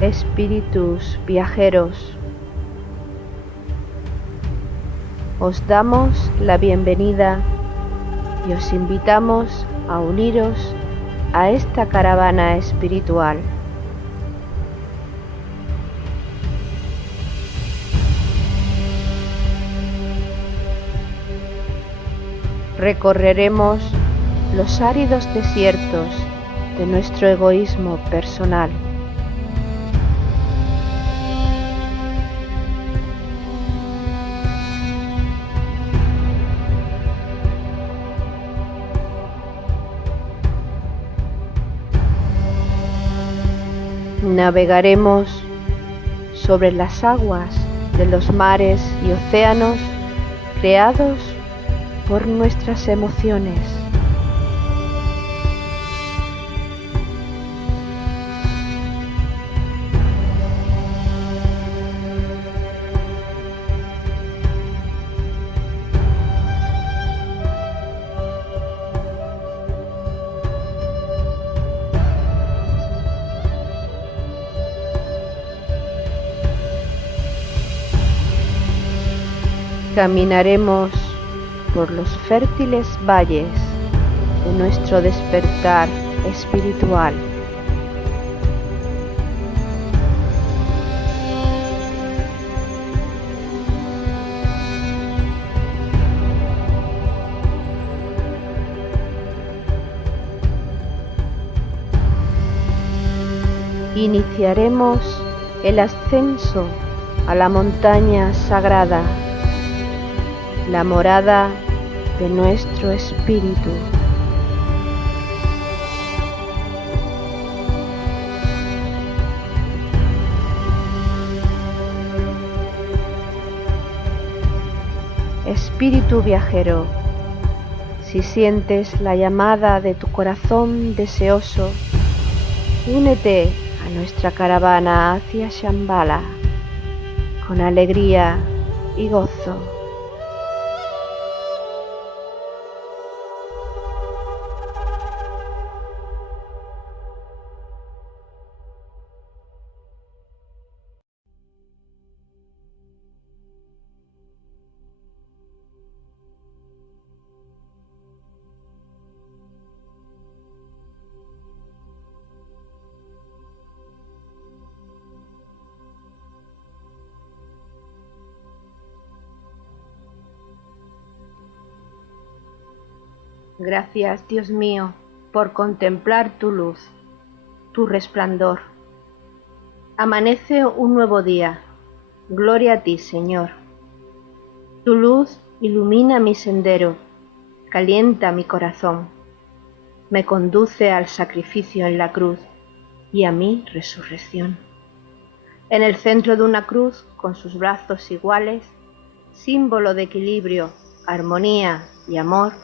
Espíritus viajeros, os damos la bienvenida y os invitamos a uniros a esta caravana espiritual. Recorreremos los áridos desiertos de nuestro egoísmo personal. Navegaremos sobre las aguas de los mares y océanos creados por nuestras emociones. Caminaremos por los fértiles valles de nuestro despertar espiritual. Iniciaremos el ascenso a la montaña sagrada, la morada de nuestro espíritu. Espíritu viajero, si sientes la llamada de tu corazón deseoso, únete a nuestra caravana hacia Shambhala con alegría y gozo. Gracias, Dios mío, por contemplar tu luz, tu resplandor. Amanece un nuevo día. Gloria a ti, Señor. Tu luz ilumina mi sendero, calienta mi corazón, me conduce al sacrificio en la cruz y a mi resurrección. En el centro de una cruz, con sus brazos iguales, símbolo de equilibrio, armonía y amor,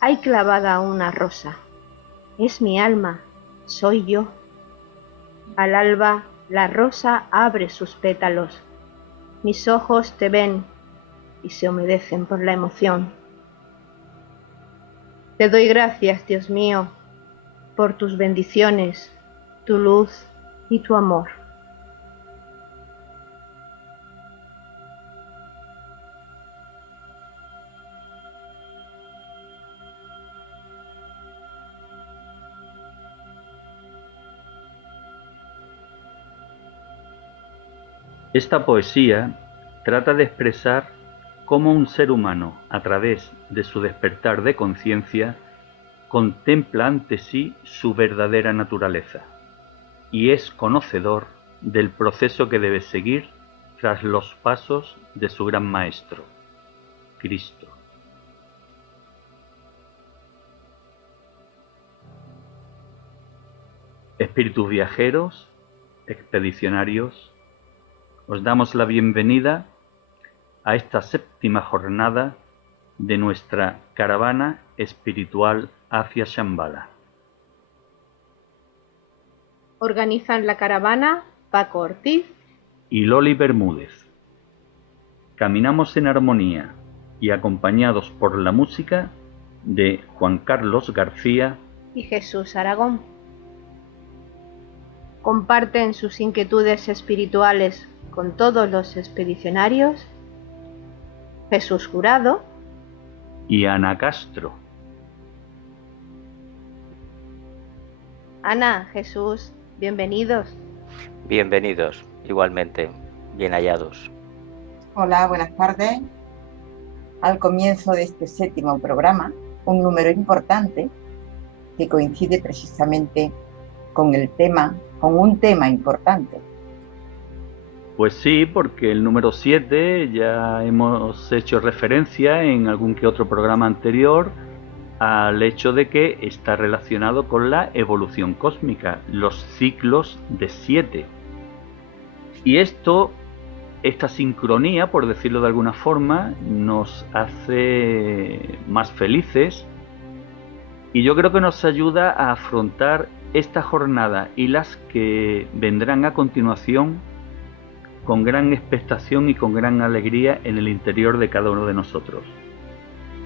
hay clavada una rosa. Es mi alma, soy yo. Al alba, la rosa abre sus pétalos. Mis ojos te ven y se humedecen por la emoción. Te doy gracias, Dios mío, por tus bendiciones, tu luz y tu amor. Esta poesía trata de expresar cómo un ser humano, a través de su despertar de conciencia, contempla ante sí su verdadera naturaleza y es conocedor del proceso que debe seguir tras los pasos de su gran maestro, Cristo. Espíritus viajeros, expedicionarios, os damos la bienvenida a esta séptima jornada de nuestra caravana espiritual hacia Shambhala. Organizan la caravana Paco Ortiz y Loli Bermúdez. Caminamos en armonía y acompañados por la música de Juan Carlos García y Jesús Aragón. comparten sus inquietudes espirituales con todos los expedicionarios, Jesús Jurado y Ana Castro. Ana, Jesús, bienvenidos. Bienvenidos, igualmente, bien hallados. Hola, buenas tardes. Al comienzo de este 7º programa, un número importante que coincide precisamente con un tema importante. Pues sí, porque el número 7 ya hemos hecho referencia en algún que otro programa anterior al hecho de que está relacionado con la evolución cósmica, los ciclos de 7. Y esta sincronía, por decirlo de alguna forma, nos hace más felices y yo creo que nos ayuda a afrontar esta jornada y las que vendrán a continuación con gran expectación y con gran alegría en el interior de cada uno de nosotros,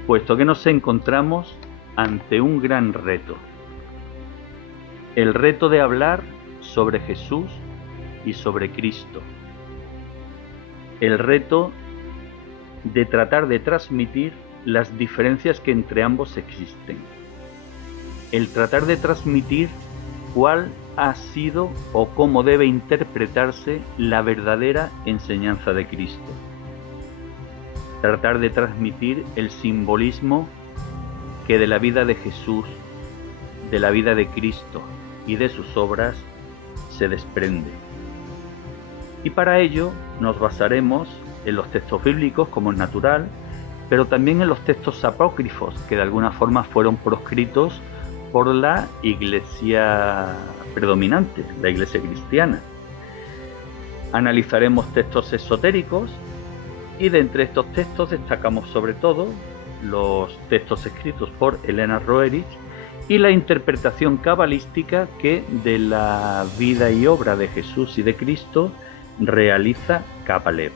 puesto que nos encontramos ante un gran reto. El reto de hablar sobre Jesús y sobre Cristo. El reto de tratar de transmitir las diferencias que entre ambos existen. El tratar de transmitir cuál ha sido o cómo debe interpretarse la verdadera enseñanza de Cristo. Tratar de transmitir el simbolismo que de la vida de Jesús, de la vida de Cristo y de sus obras se desprende. Y para ello nos basaremos en los textos bíblicos, como es natural, pero también en los textos apócrifos, que de alguna forma fueron proscritos por la Iglesia predominante, la Iglesia cristiana. Analizaremos textos esotéricos y de entre estos textos destacamos sobre todo los textos escritos por Elena Roerich y la interpretación cabalística que de la vida y obra de Jesús y de Cristo realiza Kapalev.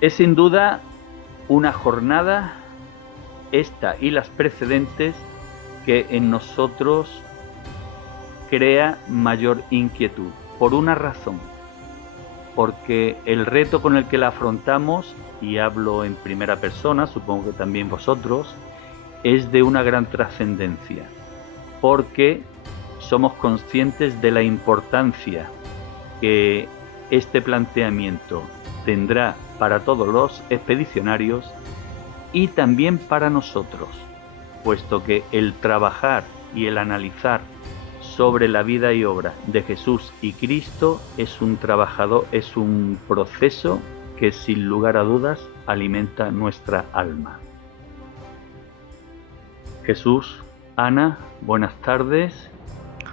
Es sin duda una jornada, esta y las precedentes, que en nosotros crea mayor inquietud, por una razón, porque el reto con el que la afrontamos, y hablo en primera persona, supongo que también vosotros, es de una gran trascendencia, porque somos conscientes de la importancia que este planteamiento tendrá para todos los expedicionarios y también para nosotros, puesto que el trabajar y el analizar sobre la vida y obra de Jesús y Cristo es un proceso que sin lugar a dudas alimenta nuestra alma. Jesús, Ana, buenas tardes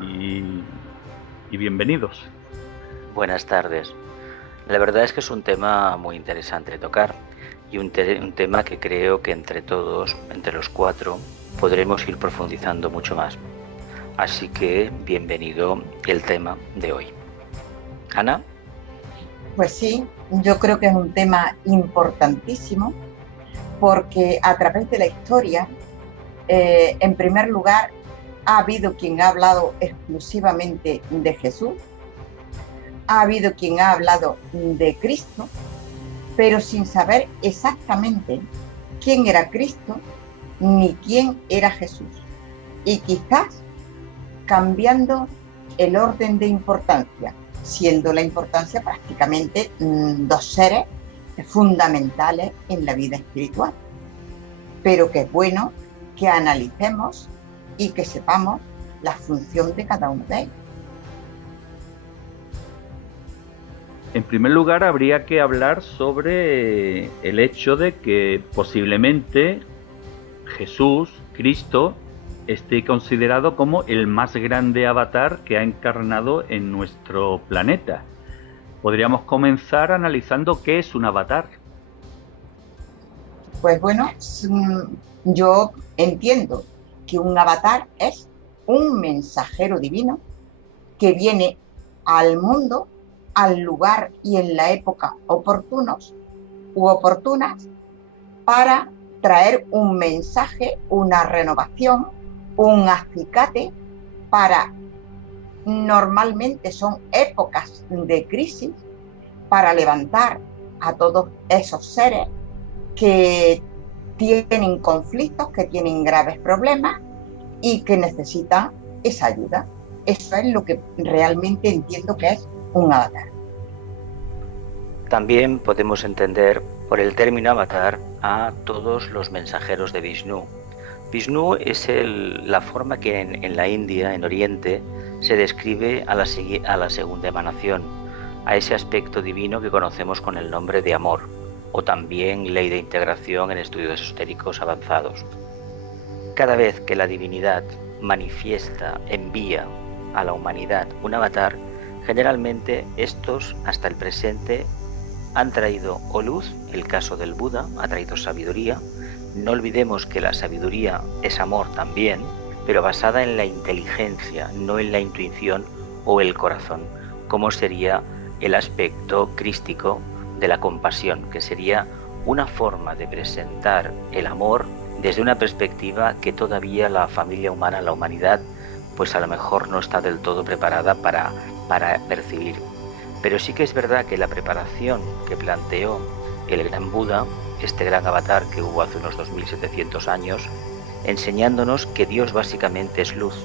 y bienvenidos. Buenas tardes. La verdad es que es un tema muy interesante de tocar y un tema que creo que entre todos, entre los cuatro, podremos ir profundizando mucho más. Así que bienvenido el tema de hoy. Ana. Pues sí, yo creo que es un tema importantísimo porque a través de la historia, en primer lugar, ha habido quien ha hablado exclusivamente de Jesús, ha habido quien ha hablado de Cristo, pero sin saber exactamente quién era Cristo ni quién era Jesús. Y quizás cambiando el orden de importancia, siendo la importancia prácticamente dos seres fundamentales en la vida espiritual. Pero que es bueno que analicemos y que sepamos la función de cada uno de ellos. En primer lugar, habría que hablar sobre el hecho de que posiblemente Jesús, Cristo, esté considerado como el más grande avatar que ha encarnado en nuestro planeta. Podríamos comenzar analizando qué es un avatar. Pues bueno, yo entiendo que un avatar es un mensajero divino que viene al mundo, al lugar y en la época oportunos u oportunas para traer un mensaje, una renovación, un acicate para, normalmente son épocas de crisis, para levantar a todos esos seres que tienen conflictos, que tienen graves problemas y que necesitan esa ayuda. Eso es lo que realmente entiendo que es un avatar. También podemos entender por el término avatar a todos los mensajeros de Vishnu. Vishnu es la forma que en la India, en Oriente, se describe a la segunda emanación, a ese aspecto divino que conocemos con el nombre de amor, o también ley de integración en estudios esotéricos avanzados. Cada vez que la divinidad manifiesta, envía a la humanidad un avatar, generalmente estos, hasta el presente, han traído o luz, el caso del Buda, ha traído sabiduría. No olvidemos que la sabiduría es amor también, pero basada en la inteligencia, no en la intuición o el corazón, como sería el aspecto crístico de la compasión, que sería una forma de presentar el amor desde una perspectiva que todavía la familia humana, la humanidad, pues a lo mejor no está del todo preparada para percibir. Pero sí que es verdad que la preparación que planteó el gran Buda, este gran avatar que hubo hace unos 2700 años, enseñándonos que Dios básicamente es luz.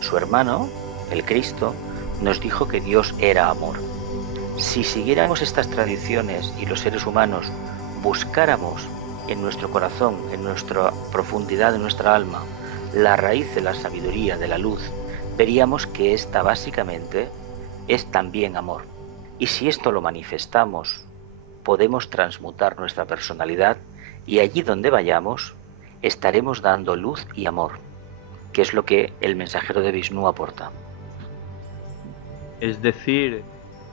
Su hermano, el Cristo, nos dijo que Dios era amor. Si siguiéramos estas tradiciones y los seres humanos buscáramos en nuestro corazón, en nuestra profundidad de nuestra alma, la raíz de la sabiduría, de la luz, veríamos que esta básicamente es también amor. Y si esto lo manifestamos, podemos transmutar nuestra personalidad y allí donde vayamos estaremos dando luz y amor, que es lo que el mensajero de Vishnu aporta. Es decir,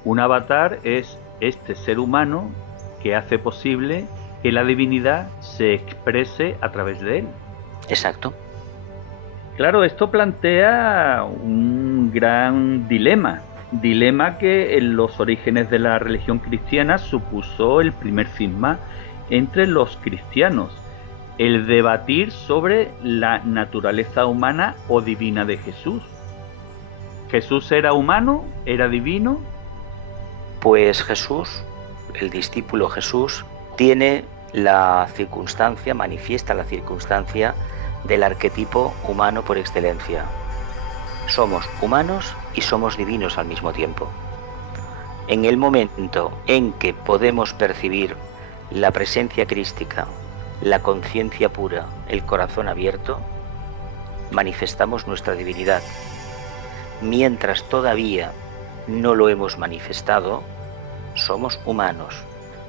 un avatar es este ser humano que hace posible que la divinidad se exprese a través de él. Exacto. Claro, esto plantea un gran dilema que en los orígenes de la religión cristiana supuso el primer cisma entre los cristianos, el debatir sobre la naturaleza humana o divina de Jesús. ¿Jesús era humano? ¿Era divino? Pues Jesús, el discípulo Jesús, tiene la circunstancia, manifiesta la circunstancia del arquetipo humano por excelencia. Somos humanos y somos divinos al mismo tiempo. En el momento en que podemos percibir la presencia crística, la conciencia pura, el corazón abierto, manifestamos nuestra divinidad. Mientras todavía no lo hemos manifestado, somos humanos,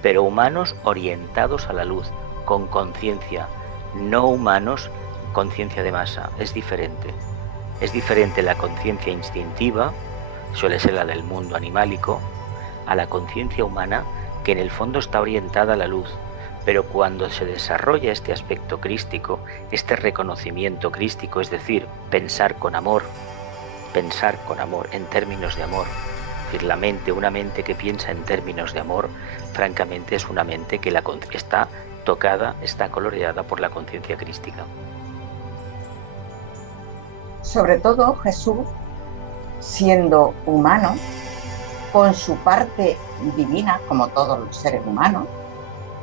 pero humanos orientados a la luz, con conciencia, no humanos conciencia de masa. Es diferente. Es diferente la conciencia instintiva, suele ser la del mundo animálico, a la conciencia humana que en el fondo está orientada a la luz. Pero cuando se desarrolla este aspecto crístico, este reconocimiento crístico, es decir, pensar con amor en términos de amor, es decir, la mente, una mente que piensa en términos de amor, francamente es una mente que está tocada, está coloreada por la conciencia crística. Sobre todo Jesús, siendo humano, con su parte divina, como todos los seres humanos,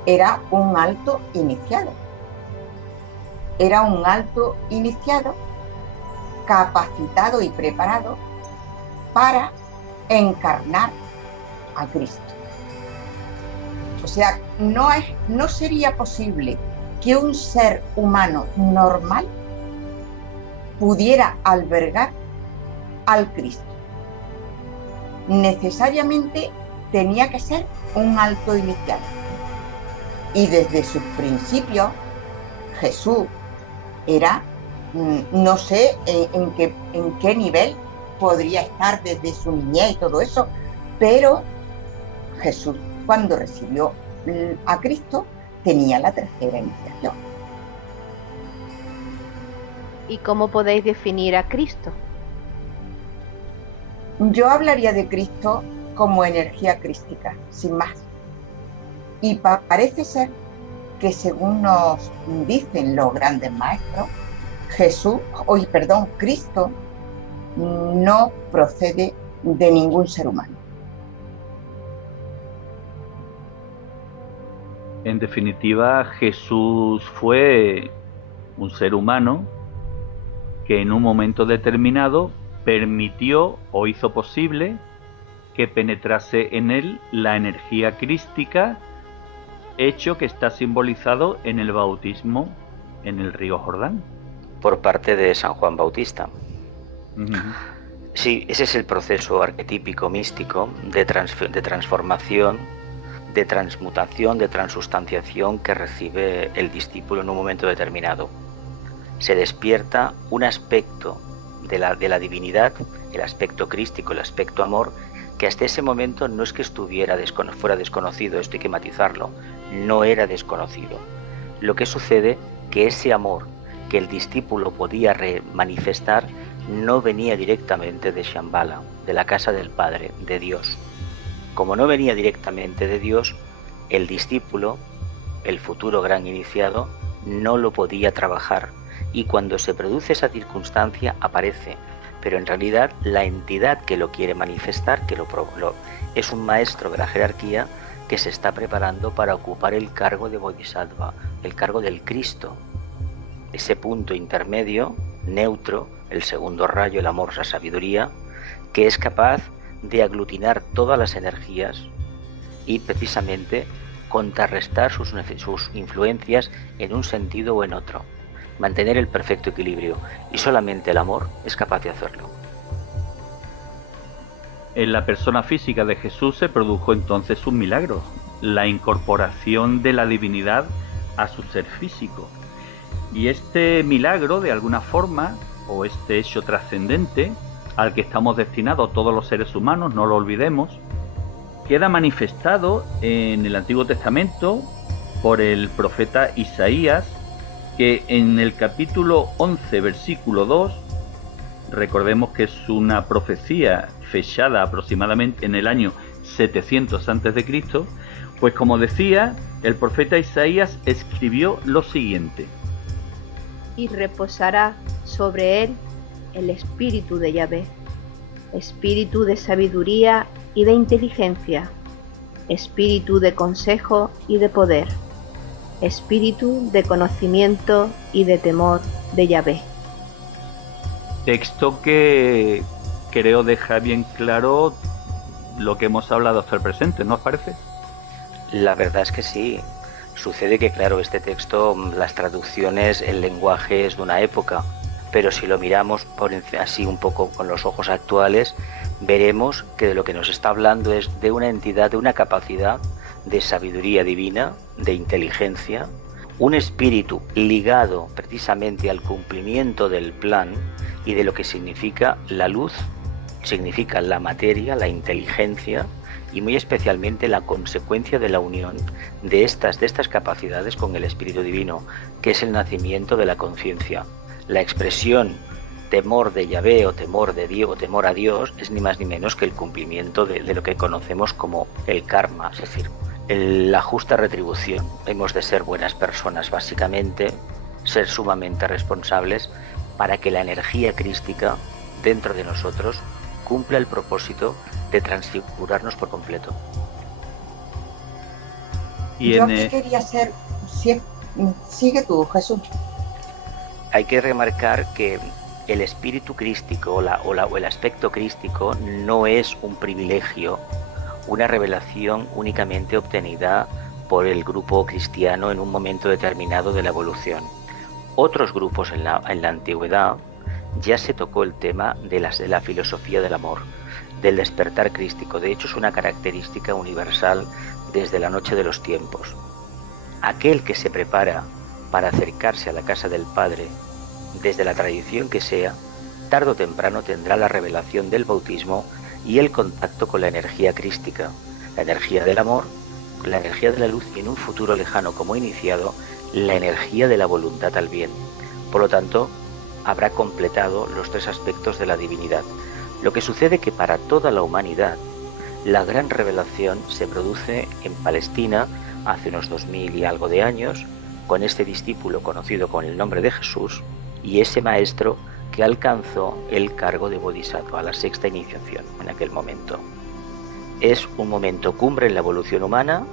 era un alto iniciado. Era un alto iniciado, capacitado y preparado para encarnar a Cristo. O sea, no sería posible que un ser humano normal pudiera albergar al Cristo. Necesariamente tenía que ser un alto iniciado. Y desde sus principios, Jesús era, no sé en qué nivel podría estar desde su niñez y todo eso, pero Jesús, cuando recibió a Cristo, tenía la tercera iniciación. ¿Y cómo podéis definir a Cristo? Yo hablaría de Cristo como energía crística, sin más. Y parece ser que, según nos dicen los grandes maestros, Cristo no procede de ningún ser humano. En definitiva, Jesús fue un ser humano que en un momento determinado permitió o hizo posible que penetrase en él la energía crística, hecho que está simbolizado en el bautismo en el río Jordán. Por parte de San Juan Bautista. Uh-huh. Sí, ese es el proceso arquetípico místico de transformación, de transmutación, de transustanciación que recibe el discípulo en un momento determinado. Se despierta un aspecto de la divinidad, el aspecto crístico, el aspecto amor, que hasta ese momento no es que fuera desconocido, esto hay que matizarlo, no era desconocido. Lo que sucede que ese amor que el discípulo podía manifestar no venía directamente de Shambhala, de la casa del Padre, de Dios. Como no venía directamente de Dios, el discípulo, el futuro gran iniciado, no lo podía trabajar. Y cuando se produce esa circunstancia aparece, pero en realidad la entidad que lo quiere manifestar, es un maestro de la jerarquía que se está preparando para ocupar el cargo de Bodhisattva, el cargo del Cristo. Ese punto intermedio, neutro, el segundo rayo, el amor, la sabiduría, que es capaz de aglutinar todas las energías y precisamente contrarrestar sus influencias en un sentido o en otro, mantener el perfecto equilibrio, y solamente el amor es capaz de hacerlo. En la persona física de Jesús se produjo entonces un milagro, la incorporación de la divinidad a su ser físico. Y este milagro, de alguna forma, o este hecho trascendente, al que estamos destinados todos los seres humanos, no lo olvidemos, queda manifestado en el Antiguo Testamento por el profeta Isaías, que en el capítulo 11, versículo 2, recordemos que es una profecía fechada aproximadamente en el año 700 a.C., pues como decía, el profeta Isaías escribió lo siguiente: y reposará sobre él el espíritu de Yahvé, espíritu de sabiduría y de inteligencia, espíritu de consejo y de poder, espíritu de conocimiento y de temor de Yahvé. Texto que creo deja bien claro lo que hemos hablado hasta el presente, ¿no os parece? La verdad es que sí. Sucede que, claro, este texto, las traducciones, el lenguaje es de una época, pero si lo miramos así un poco con los ojos actuales, veremos que de lo que nos está hablando es de una entidad, de una capacidad de sabiduría divina, de inteligencia, un espíritu ligado precisamente al cumplimiento del plan y de lo que significa la luz, significa la materia, la inteligencia, y muy especialmente la consecuencia de la unión de estas capacidades con el Espíritu Divino, que es el nacimiento de la conciencia. La expresión temor de Yahvé o temor de Dios o temor a Dios es ni más ni menos que el cumplimiento de lo que conocemos como el karma, es decir, la justa retribución. Hemos de ser buenas personas básicamente, ser sumamente responsables para que la energía crística dentro de nosotros cumpla el propósito de transfigurarnos por completo. Yo aquí quería hacer... Sigue tú, Jesús. Hay que remarcar que el espíritu crístico o el aspecto crístico no es un privilegio, una revelación únicamente obtenida por el grupo cristiano en un momento determinado de la evolución. Otros grupos en la antigüedad ya se tocó el tema de la filosofía del amor, del despertar crístico. De hecho, es una característica universal desde la noche de los tiempos. Aquel que se prepara para acercarse a la casa del Padre, desde la tradición que sea, tarde o temprano tendrá la revelación del bautismo y el contacto con la energía crística, la energía del amor, la energía de la luz y en un futuro lejano como iniciado, la energía de la voluntad al bien. Por lo tanto, habrá completado los tres aspectos de la divinidad. Lo que sucede que para toda la humanidad, la gran revelación se produce en Palestina hace unos 2000 y algo de años, con este discípulo conocido con el nombre de Jesús, y ese maestro que alcanzó el cargo de Bodhisattva, la sexta iniciación en aquel momento. Es un momento cumbre en la evolución humana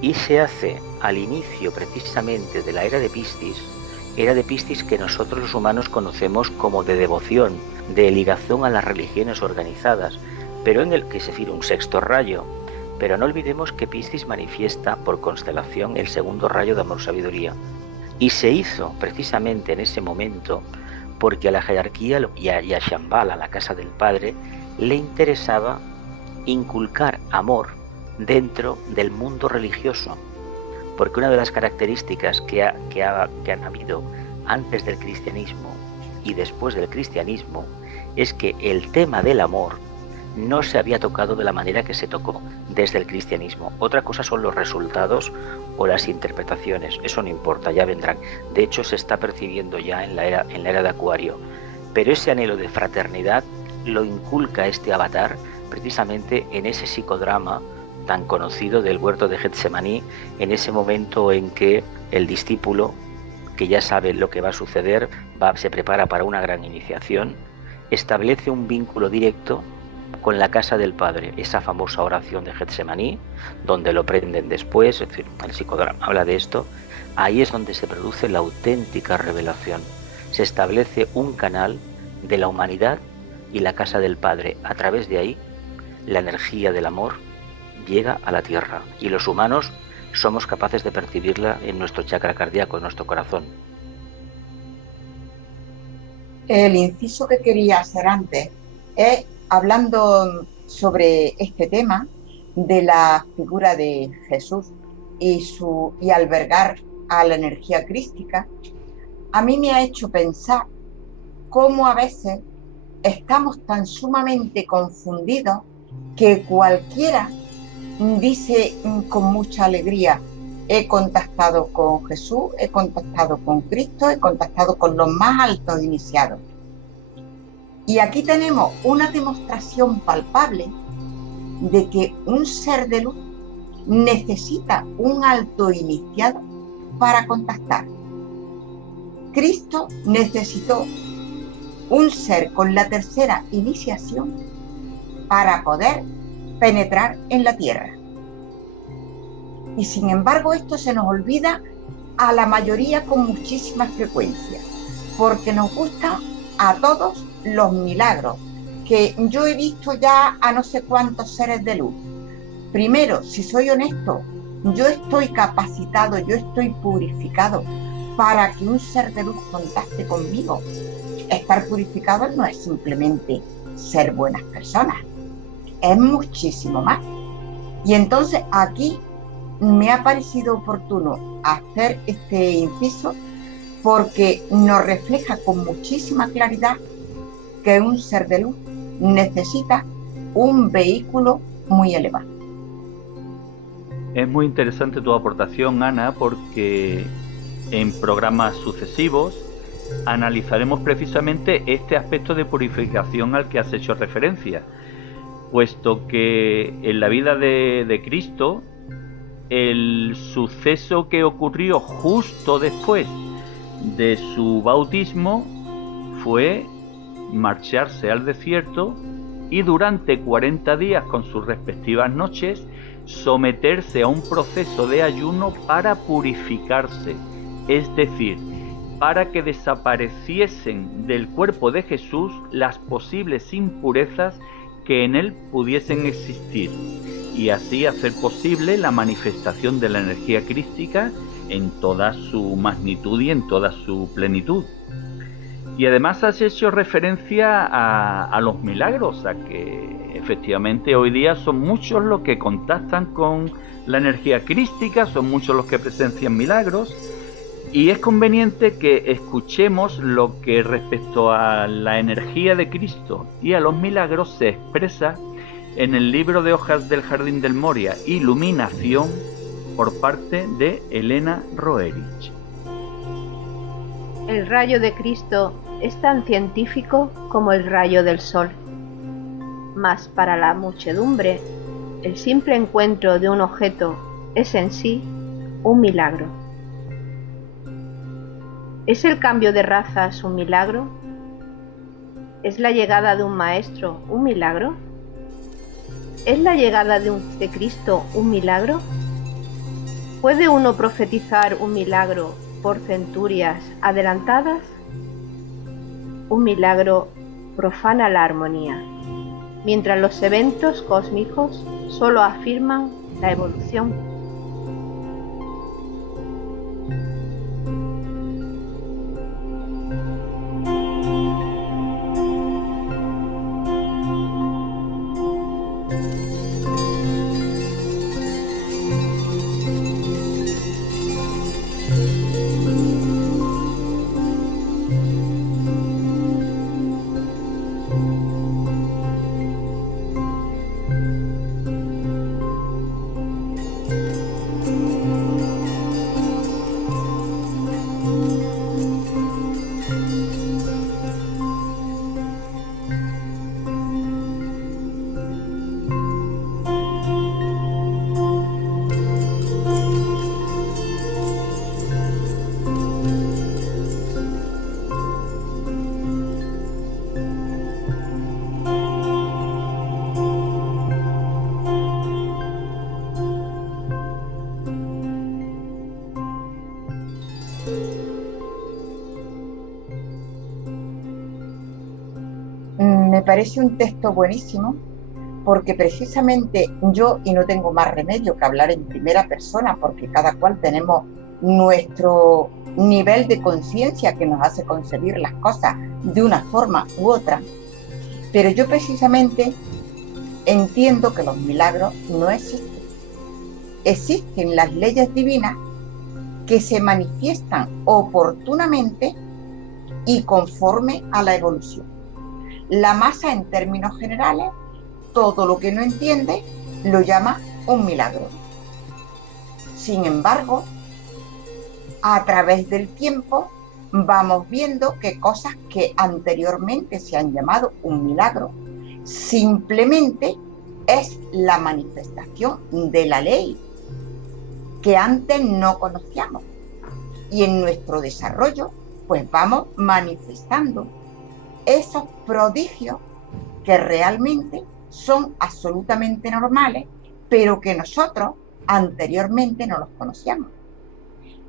y se hace al inicio precisamente de la era de Piscis que nosotros los humanos conocemos como de devoción, de ligación a las religiones organizadas, pero en el que se refiere un sexto rayo. Pero no olvidemos que Piscis manifiesta por constelación el segundo rayo de amor-sabiduría. Y se hizo precisamente en ese momento porque a la jerarquía y a Shambhala, la casa del padre, le interesaba inculcar amor dentro del mundo religioso. Porque una de las características que han habido antes del cristianismo y después del cristianismo es que el tema del amor no se había tocado de la manera que se tocó desde el cristianismo. Otra cosa son los resultados o las interpretaciones, eso no importa, ya vendrán. De hecho, se está percibiendo ya en la era de Acuario. Pero ese anhelo de fraternidad lo inculca este avatar precisamente en ese psicodrama tan conocido del huerto de Getsemaní, en ese momento en que el discípulo, que ya sabe lo que va a suceder, se prepara para una gran iniciación, establece un vínculo directo con la casa del Padre, esa famosa oración de Getsemaní, donde lo prenden después, es decir, el psicodrama habla de esto. Ahí es donde se produce la auténtica revelación. Se establece un canal de la humanidad y la casa del Padre. A través de ahí, la energía del amor llega a la tierra y los humanos somos capaces de percibirla en nuestro chakra cardíaco, en nuestro corazón. El inciso que quería hacer antes es, hablando sobre este tema de la figura de Jesús y albergar a la energía crística, a mí me ha hecho pensar cómo a veces estamos tan sumamente confundidos que cualquiera dice con mucha alegría: he contactado con Jesús, he contactado con Cristo, he contactado con los más altos iniciados. Y aquí tenemos una demostración palpable de que un ser de luz necesita un alto iniciado para contactar. Cristo necesitó un ser con la tercera iniciación para poder penetrar en la tierra. Y sin embargo esto se nos olvida a la mayoría con muchísima frecuencia, porque nos gustan a todos los milagros, que yo he visto ya a no sé cuántos seres de luz. Primero, si soy honesto, yo estoy capacitado, yo estoy purificado para que un ser de luz contacte conmigo. Estar purificado no es simplemente ser buenas personas, es muchísimo más. Y entonces aquí me ha parecido oportuno hacer este inciso porque nos refleja con muchísima claridad que un ser de luz necesita un vehículo muy elevado. Es muy interesante tu aportación, Ana, porque en programas sucesivos analizaremos precisamente este aspecto de purificación al que has hecho referencia, puesto que en la vida de Cristo, el suceso que ocurrió justo después de su bautismo fue marcharse al desierto y durante 40 días con sus respectivas noches someterse a un proceso de ayuno para purificarse, es decir, para que desapareciesen del cuerpo de Jesús las posibles impurezas que en él pudiesen existir, y así hacer posible la manifestación de la energía crística en toda su magnitud y en toda su plenitud. Y además has hecho referencia a los milagros, a que efectivamente hoy día son muchos los que contactan con la energía crística, son muchos los que presencian milagros, y es conveniente que escuchemos lo que respecto a la energía de Cristo y a los milagros se expresa en el libro de hojas del Jardín del Moria, Iluminación, por parte de Elena Roerich. El rayo de Cristo es tan científico como el rayo del sol, mas para la muchedumbre el simple encuentro de un objeto es en sí un milagro. ¿Es el cambio de razas un milagro? ¿Es la llegada de un maestro un milagro? ¿Es la llegada de Cristo un milagro? ¿Puede uno profetizar un milagro por centurias adelantadas? Un milagro profana la armonía, mientras los eventos cósmicos solo afirman la evolución. Me parece un texto buenísimo porque precisamente yo, y no tengo más remedio que hablar en primera persona, porque cada cual tenemos nuestro nivel de conciencia que nos hace concebir las cosas de una forma u otra, pero yo precisamente entiendo que los milagros no existen. Existen las leyes divinas que se manifiestan oportunamente y conforme a la evolución. La masa, en términos generales, todo lo que no entiende lo llama un milagro. Sin embargo, a través del tiempo vamos viendo que cosas que anteriormente se han llamado un milagro simplemente es la manifestación de la ley que antes no conocíamos, y en nuestro desarrollo pues vamos manifestando esos prodigios que realmente son absolutamente normales, pero que nosotros anteriormente no los conocíamos.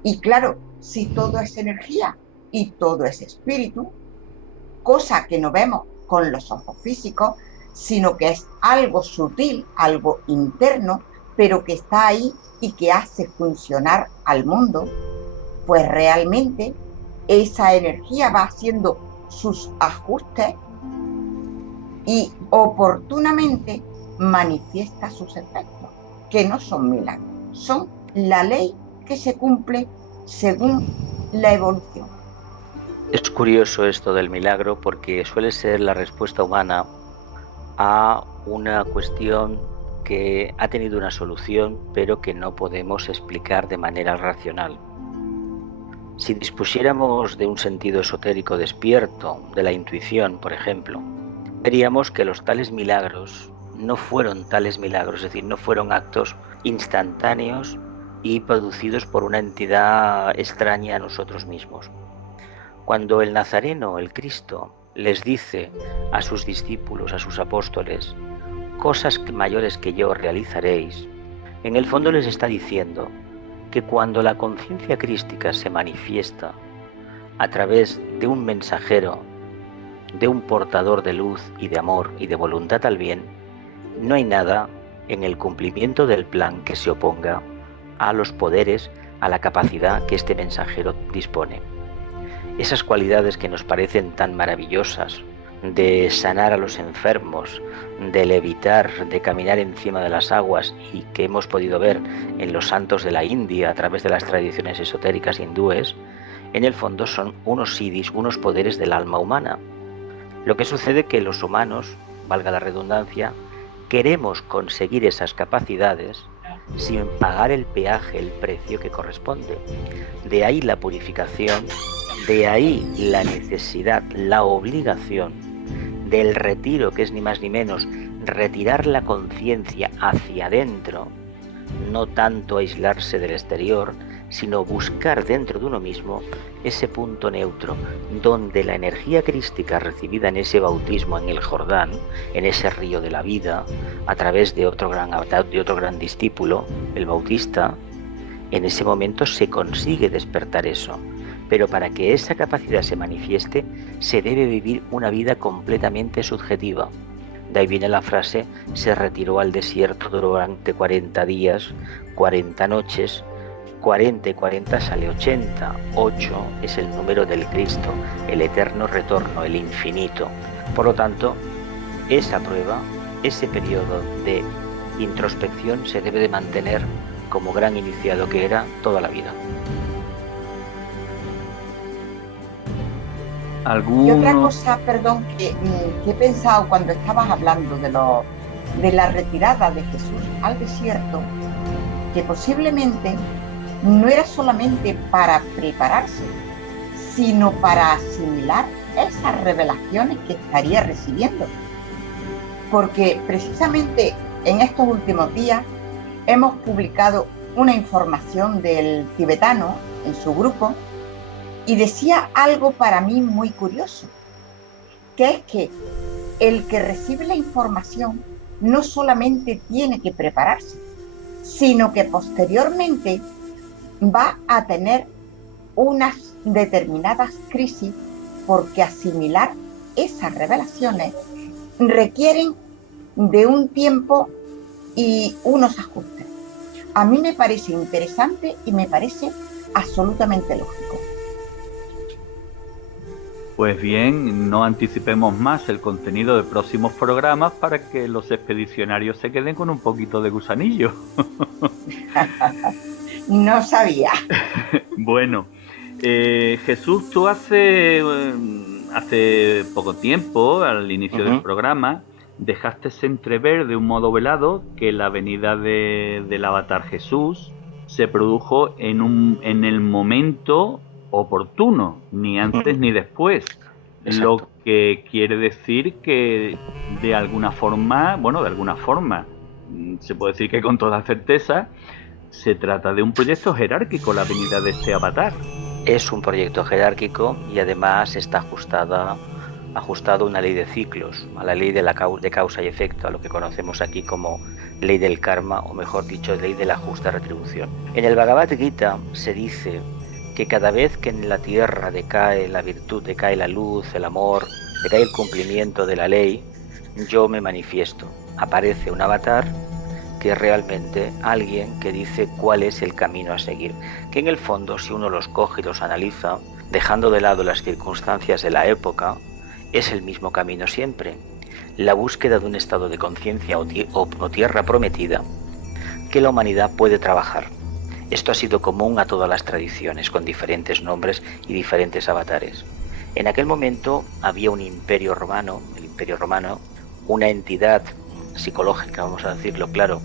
Y claro, si todo es energía y todo es espíritu, cosa que no vemos con los ojos físicos, sino que es algo sutil, algo interno, pero que está ahí y que hace funcionar al mundo, pues realmente esa energía va haciendo sus ajustes y oportunamente manifiesta sus efectos, que no son milagros, son la ley que se cumple según la evolución. Es curioso esto del milagro porque suele ser la respuesta humana a una cuestión que ha tenido una solución pero que no podemos explicar de manera racional. Si dispusiéramos de un sentido esotérico despierto, de la intuición, por ejemplo, veríamos que los tales milagros no fueron tales milagros, es decir, no fueron actos instantáneos y producidos por una entidad extraña a nosotros mismos. Cuando el Nazareno, el Cristo, les dice a sus discípulos, a sus apóstoles, cosas mayores que yo realizaréis, en el fondo les está diciendo que cuando la conciencia crística se manifiesta a través de un mensajero, de un portador de luz y de amor y de voluntad al bien, no hay nada en el cumplimiento del plan que se oponga a los poderes, a la capacidad que este mensajero dispone. Esas cualidades que nos parecen tan maravillosas, de sanar a los enfermos, de levitar, de caminar encima de las aguas, y que hemos podido ver en los santos de la India a través de las tradiciones esotéricas hindúes, en el fondo son unos siddhis, unos poderes del alma humana. Lo que sucede es que los humanos, valga la redundancia, queremos conseguir esas capacidades sin pagar el peaje, el precio que corresponde. De ahí la purificación, de ahí la necesidad, la obligación del retiro, que es ni más ni menos retirar la conciencia hacia adentro, no tanto aislarse del exterior, sino buscar dentro de uno mismo ese punto neutro, donde la energía crística recibida en ese bautismo en el Jordán, en ese río de la vida, a través de otro gran discípulo, el Bautista, en ese momento se consigue despertar eso. Pero para que esa capacidad se manifieste, se debe vivir una vida completamente subjetiva. De ahí viene la frase: se retiró al desierto durante 40 días, 40 noches, 40 y 40 sale 80, 8 es el número del Cristo, el eterno retorno, el infinito. Por lo tanto, esa prueba, ese periodo de introspección se debe de mantener como gran iniciado que era toda la vida. Y otra cosa, perdón, que he pensado cuando estabas hablando de la retirada de Jesús al desierto, que posiblemente no era solamente para prepararse, sino para asimilar esas revelaciones que estaría recibiendo. Porque precisamente en estos últimos días hemos publicado una información del tibetano en su grupo, y decía algo para mí muy curioso, que es que el que recibe la información no solamente tiene que prepararse, sino que posteriormente va a tener unas determinadas crisis, porque asimilar esas revelaciones requieren de un tiempo y unos ajustes. A mí me parece interesante y me parece absolutamente lógico. Pues bien, no anticipemos más el contenido de próximos programas para que los expedicionarios se queden con un poquito de gusanillo. No sabía. Bueno, Jesús, tú hace poco tiempo, al inicio del programa, dejaste entrever de un modo velado que la venida del avatar Jesús se produjo en el momento oportuno, ni antes ni después. Exacto. Lo que quiere decir que de alguna forma, se puede decir que con toda certeza, se trata de un proyecto jerárquico la venida de este avatar. Es un proyecto jerárquico y además está ajustado a una ley de ciclos, a la ley de causa y efecto, a lo que conocemos aquí como ley del karma, o mejor dicho, ley de la justa retribución. En el Bhagavad Gita se dice que cada vez que en la tierra decae la virtud, decae la luz, el amor, decae el cumplimiento de la ley, yo me manifiesto. Aparece un avatar que es realmente alguien que dice cuál es el camino a seguir, que en el fondo, si uno los coge y los analiza, dejando de lado las circunstancias de la época, es el mismo camino siempre: la búsqueda de un estado de conciencia o tierra prometida que la humanidad puede trabajar. Esto ha sido común a todas las tradiciones, con diferentes nombres y diferentes avatares. En aquel momento había un imperio romano, el Imperio Romano, una entidad psicológica, vamos a decirlo claro,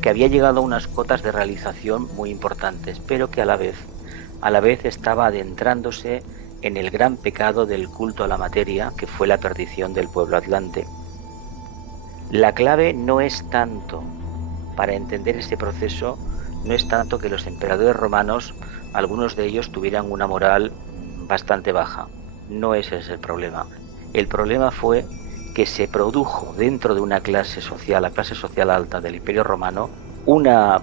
que había llegado a unas cotas de realización muy importantes, pero que a la vez estaba adentrándose en el gran pecado del culto a la materia, que fue la perdición del pueblo atlante. La clave no es tanto, para entender este proceso, no es tanto que los emperadores romanos, algunos de ellos tuvieran una moral bastante baja. No ese es el problema. El problema fue que se produjo dentro de una clase social, la clase social alta del Imperio Romano, una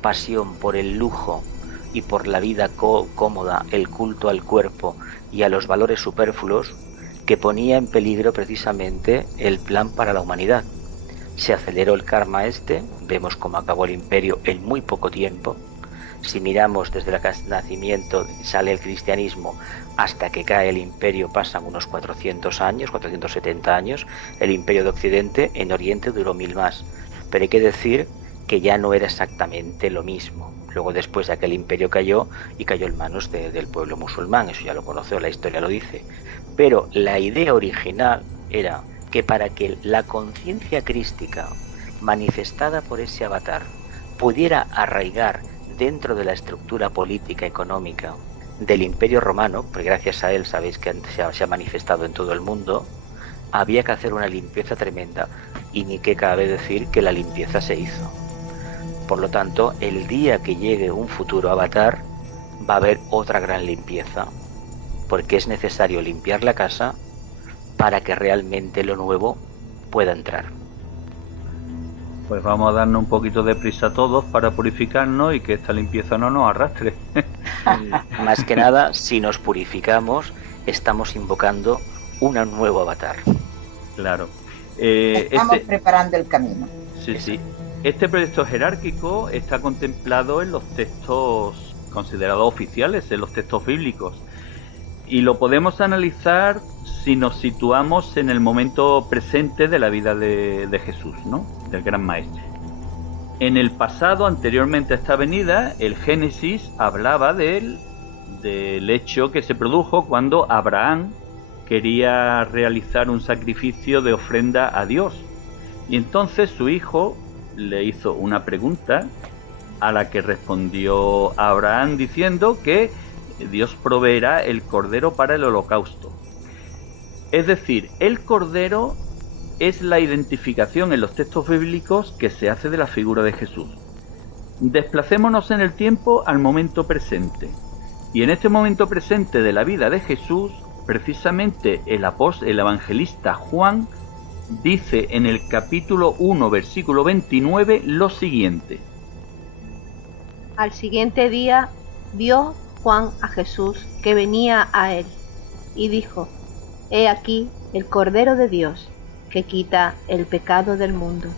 pasión por el lujo y por la vida cómoda, el culto al cuerpo y a los valores superfluos, que ponía en peligro precisamente el plan para la humanidad. Se aceleró el karma vemos cómo acabó el imperio en muy poco tiempo. Si miramos desde el nacimiento, sale el cristianismo, hasta que cae el imperio pasan unos 400 años, 470 años. El imperio de Occidente, en Oriente duró 1000 más. Pero hay que decir que ya no era exactamente lo mismo. Luego, después de aquel imperio cayó en manos del pueblo musulmán, eso ya lo conoce, la historia lo dice. Pero la idea original era que para que la conciencia crística manifestada por ese avatar pudiera arraigar dentro de la estructura política económica del Imperio Romano, porque gracias a él sabéis que se ha manifestado en todo el mundo, había que hacer una limpieza tremenda, y ni que cabe decir que la limpieza se hizo. Por lo tanto, el día que llegue un futuro avatar, va a haber otra gran limpieza, porque es necesario limpiar la casa para que realmente lo nuevo pueda entrar. Pues vamos a darnos un poquito de prisa todos para purificarnos y que esta limpieza no nos arrastre. Más que nada, si nos purificamos, estamos invocando un nuevo avatar. Claro. Estamos preparando el camino. Sí, sí. Este proyecto jerárquico está contemplado en los textos considerados oficiales, en los textos bíblicos. Y lo podemos analizar si nos situamos en el momento presente de la vida de Jesús, ¿no? Del Gran Maestre. En el pasado, anteriormente a esta venida, el Génesis hablaba del hecho que se produjo cuando Abraham quería realizar un sacrificio de ofrenda a Dios. Y entonces su hijo le hizo una pregunta a la que respondió Abraham diciendo que Dios proveerá el cordero para el holocausto. Es decir, el cordero es la identificación en los textos bíblicos que se hace de la figura de Jesús. Desplacémonos en el tiempo al momento presente. Y en este momento presente de la vida de Jesús, precisamente el evangelista Juan dice en el capítulo 1, versículo 29, lo siguiente. Al siguiente día vio Juan a Jesús que venía a él, y dijo: He aquí el Cordero de Dios, que quita el pecado del mundo.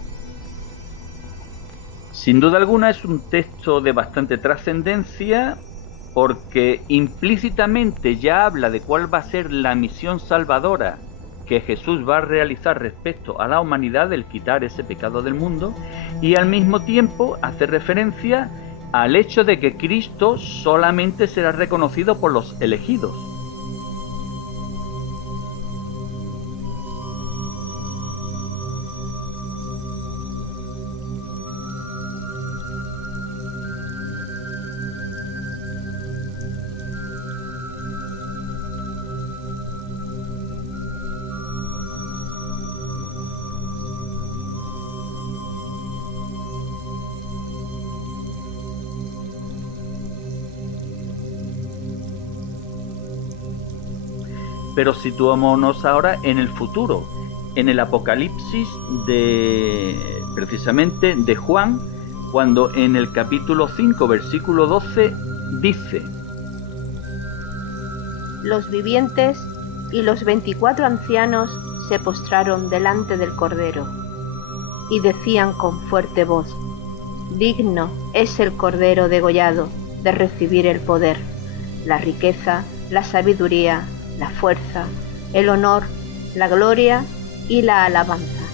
Sin duda alguna es un texto de bastante trascendencia, porque implícitamente ya habla de cuál va a ser la misión salvadora que Jesús va a realizar respecto a la humanidad, el quitar ese pecado del mundo, y al mismo tiempo hace referencia al hecho de que Cristo solamente será reconocido por los elegidos. Pero situémonos ahora en el futuro, en el Apocalipsis precisamente de Juan, cuando en el capítulo 5, versículo 12, dice: Los vivientes y los 24 ancianos se postraron delante del Cordero, y decían con fuerte voz: Digno es el Cordero degollado de recibir el poder, la riqueza, la sabiduría, la fuerza, el honor, la gloria y la alabanza.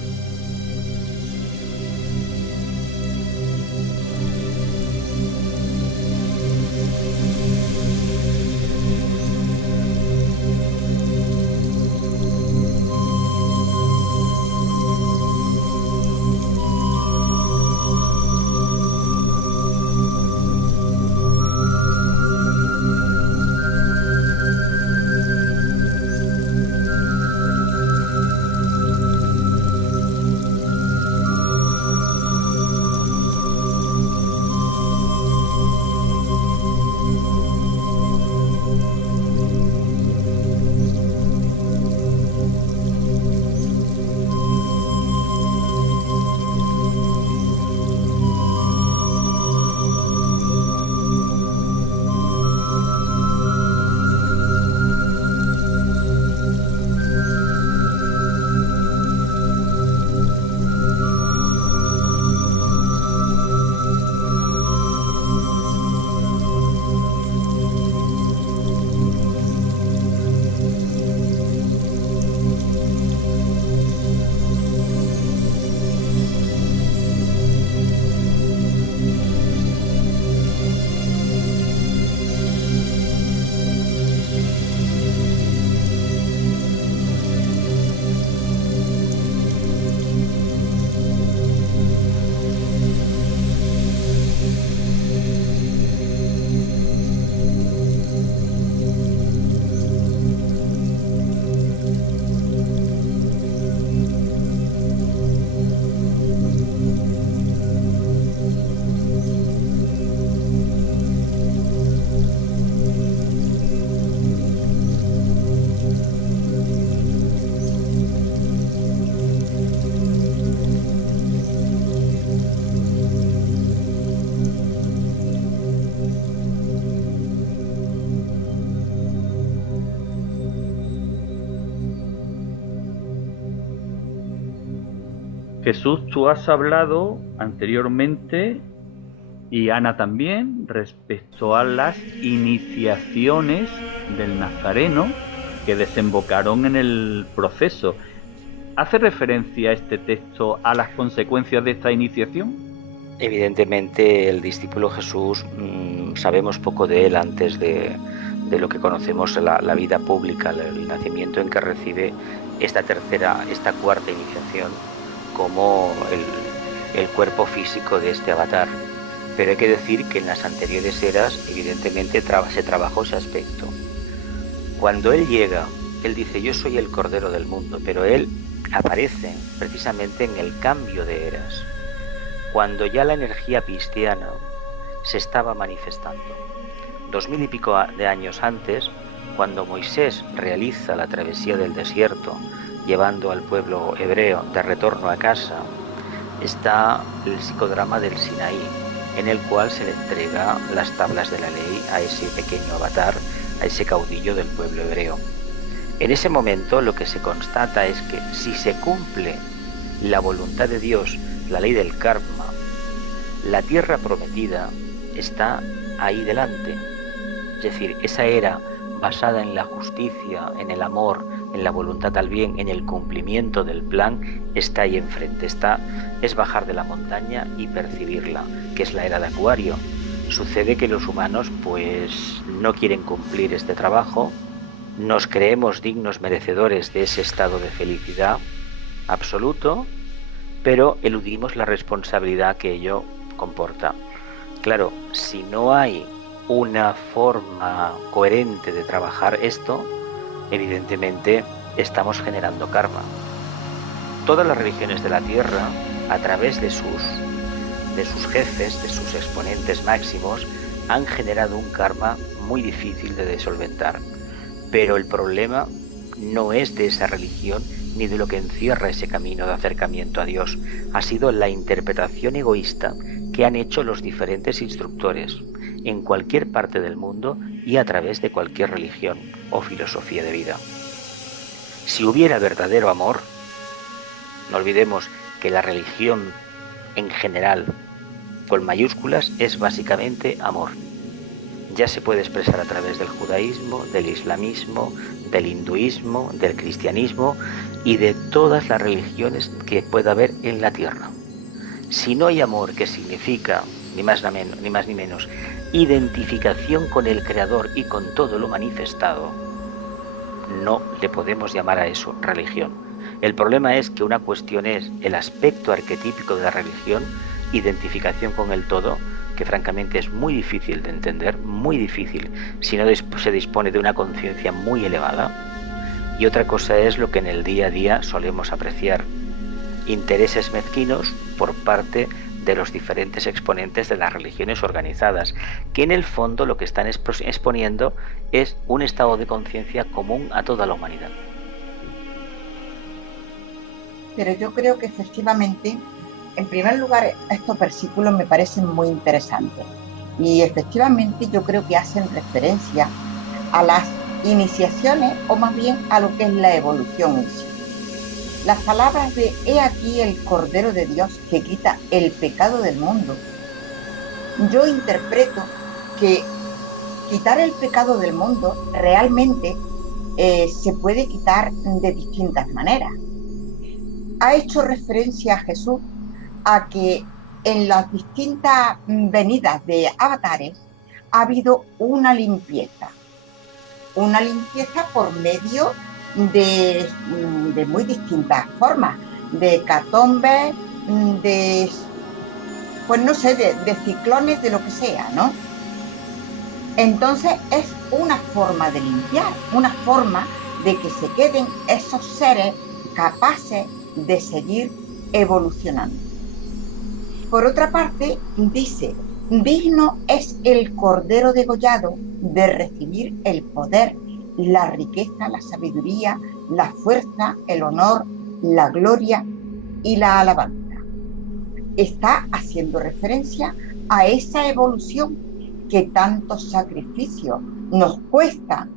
Jesús, tú has hablado anteriormente, y Ana también, respecto a las iniciaciones del Nazareno que desembocaron en el proceso. ¿Hace referencia este texto a las consecuencias de esta iniciación? Evidentemente el discípulo Jesús, sabemos poco de él antes de lo que conocemos la vida pública, el nacimiento en que recibe esta cuarta iniciación como el cuerpo físico de este avatar. Pero hay que decir que en las anteriores eras evidentemente se trabajó ese aspecto. Cuando él llega, él dice: yo soy el Cordero del mundo, pero él aparece precisamente en el cambio de eras, cuando ya la energía cristiana se estaba manifestando. 2000 y pico de años antes, cuando Moisés realiza la travesía del desierto, llevando al pueblo hebreo de retorno a casa, está el psicodrama del Sinaí, en el cual se le entrega las tablas de la ley a ese pequeño avatar, a ese caudillo del pueblo hebreo. En ese momento lo que se constata es que si se cumple la voluntad de Dios, la ley del karma, la tierra prometida está ahí delante. Es decir, esa era basada en la justicia, en el amor, en la voluntad al bien, en el cumplimiento del plan, está ahí enfrente. Es bajar de la montaña y percibirla, que es la era de Acuario. Sucede que los humanos pues no quieren cumplir este trabajo, nos creemos dignos merecedores de ese estado de felicidad absoluto, pero eludimos la responsabilidad que ello comporta. Claro, si no hay una forma coherente de trabajar esto, evidentemente estamos generando karma. Todas las religiones de la Tierra, a través de sus jefes, de sus exponentes máximos, han generado un karma muy difícil de solventar. Pero el problema no es de esa religión ni de lo que encierra ese camino de acercamiento a Dios. Ha sido la interpretación egoísta que han hecho los diferentes instructores en cualquier parte del mundo y a través de cualquier religión o filosofía de vida. Si hubiera verdadero amor, no olvidemos que la religión en general, con mayúsculas, es básicamente amor. Ya se puede expresar a través del judaísmo, del islamismo, del hinduismo, del cristianismo y de todas las religiones que pueda haber en la tierra. Si no hay amor, que significa, ni más ni menos, identificación con el Creador y con todo lo manifestado, no le podemos llamar a eso religión. El problema es que una cuestión es el aspecto arquetípico de la religión, identificación con el todo, que francamente es muy difícil de entender, muy difícil si no se dispone de una conciencia muy elevada. Y otra cosa es lo que en el día a día solemos apreciar: intereses mezquinos por parte de los diferentes exponentes de las religiones organizadas, que en el fondo lo que están exponiendo es un estado de conciencia común a toda la humanidad. Pero yo creo que efectivamente, en primer lugar, estos versículos me parecen muy interesantes y efectivamente yo creo que hacen referencia a las iniciaciones, o más bien a lo que es la evolución en sí. Las palabras de "he aquí el Cordero de Dios que quita el pecado del mundo", yo interpreto que quitar el pecado del mundo realmente se puede quitar de distintas maneras. Ha hecho referencia a Jesús a que en las distintas venidas de avatares ha habido una limpieza por medio de muy distintas formas, de hecatombes, pues no sé, de ciclones, de lo que sea, ¿no? Entonces es una forma de limpiar, una forma de que se queden esos seres capaces de seguir evolucionando. Por otra parte, dice: digno es el Cordero degollado de recibir el poder, la riqueza, la sabiduría, la fuerza, el honor, la gloria y la alabanza. Está haciendo referencia a esa evolución que tanto sacrificio nos cuesta,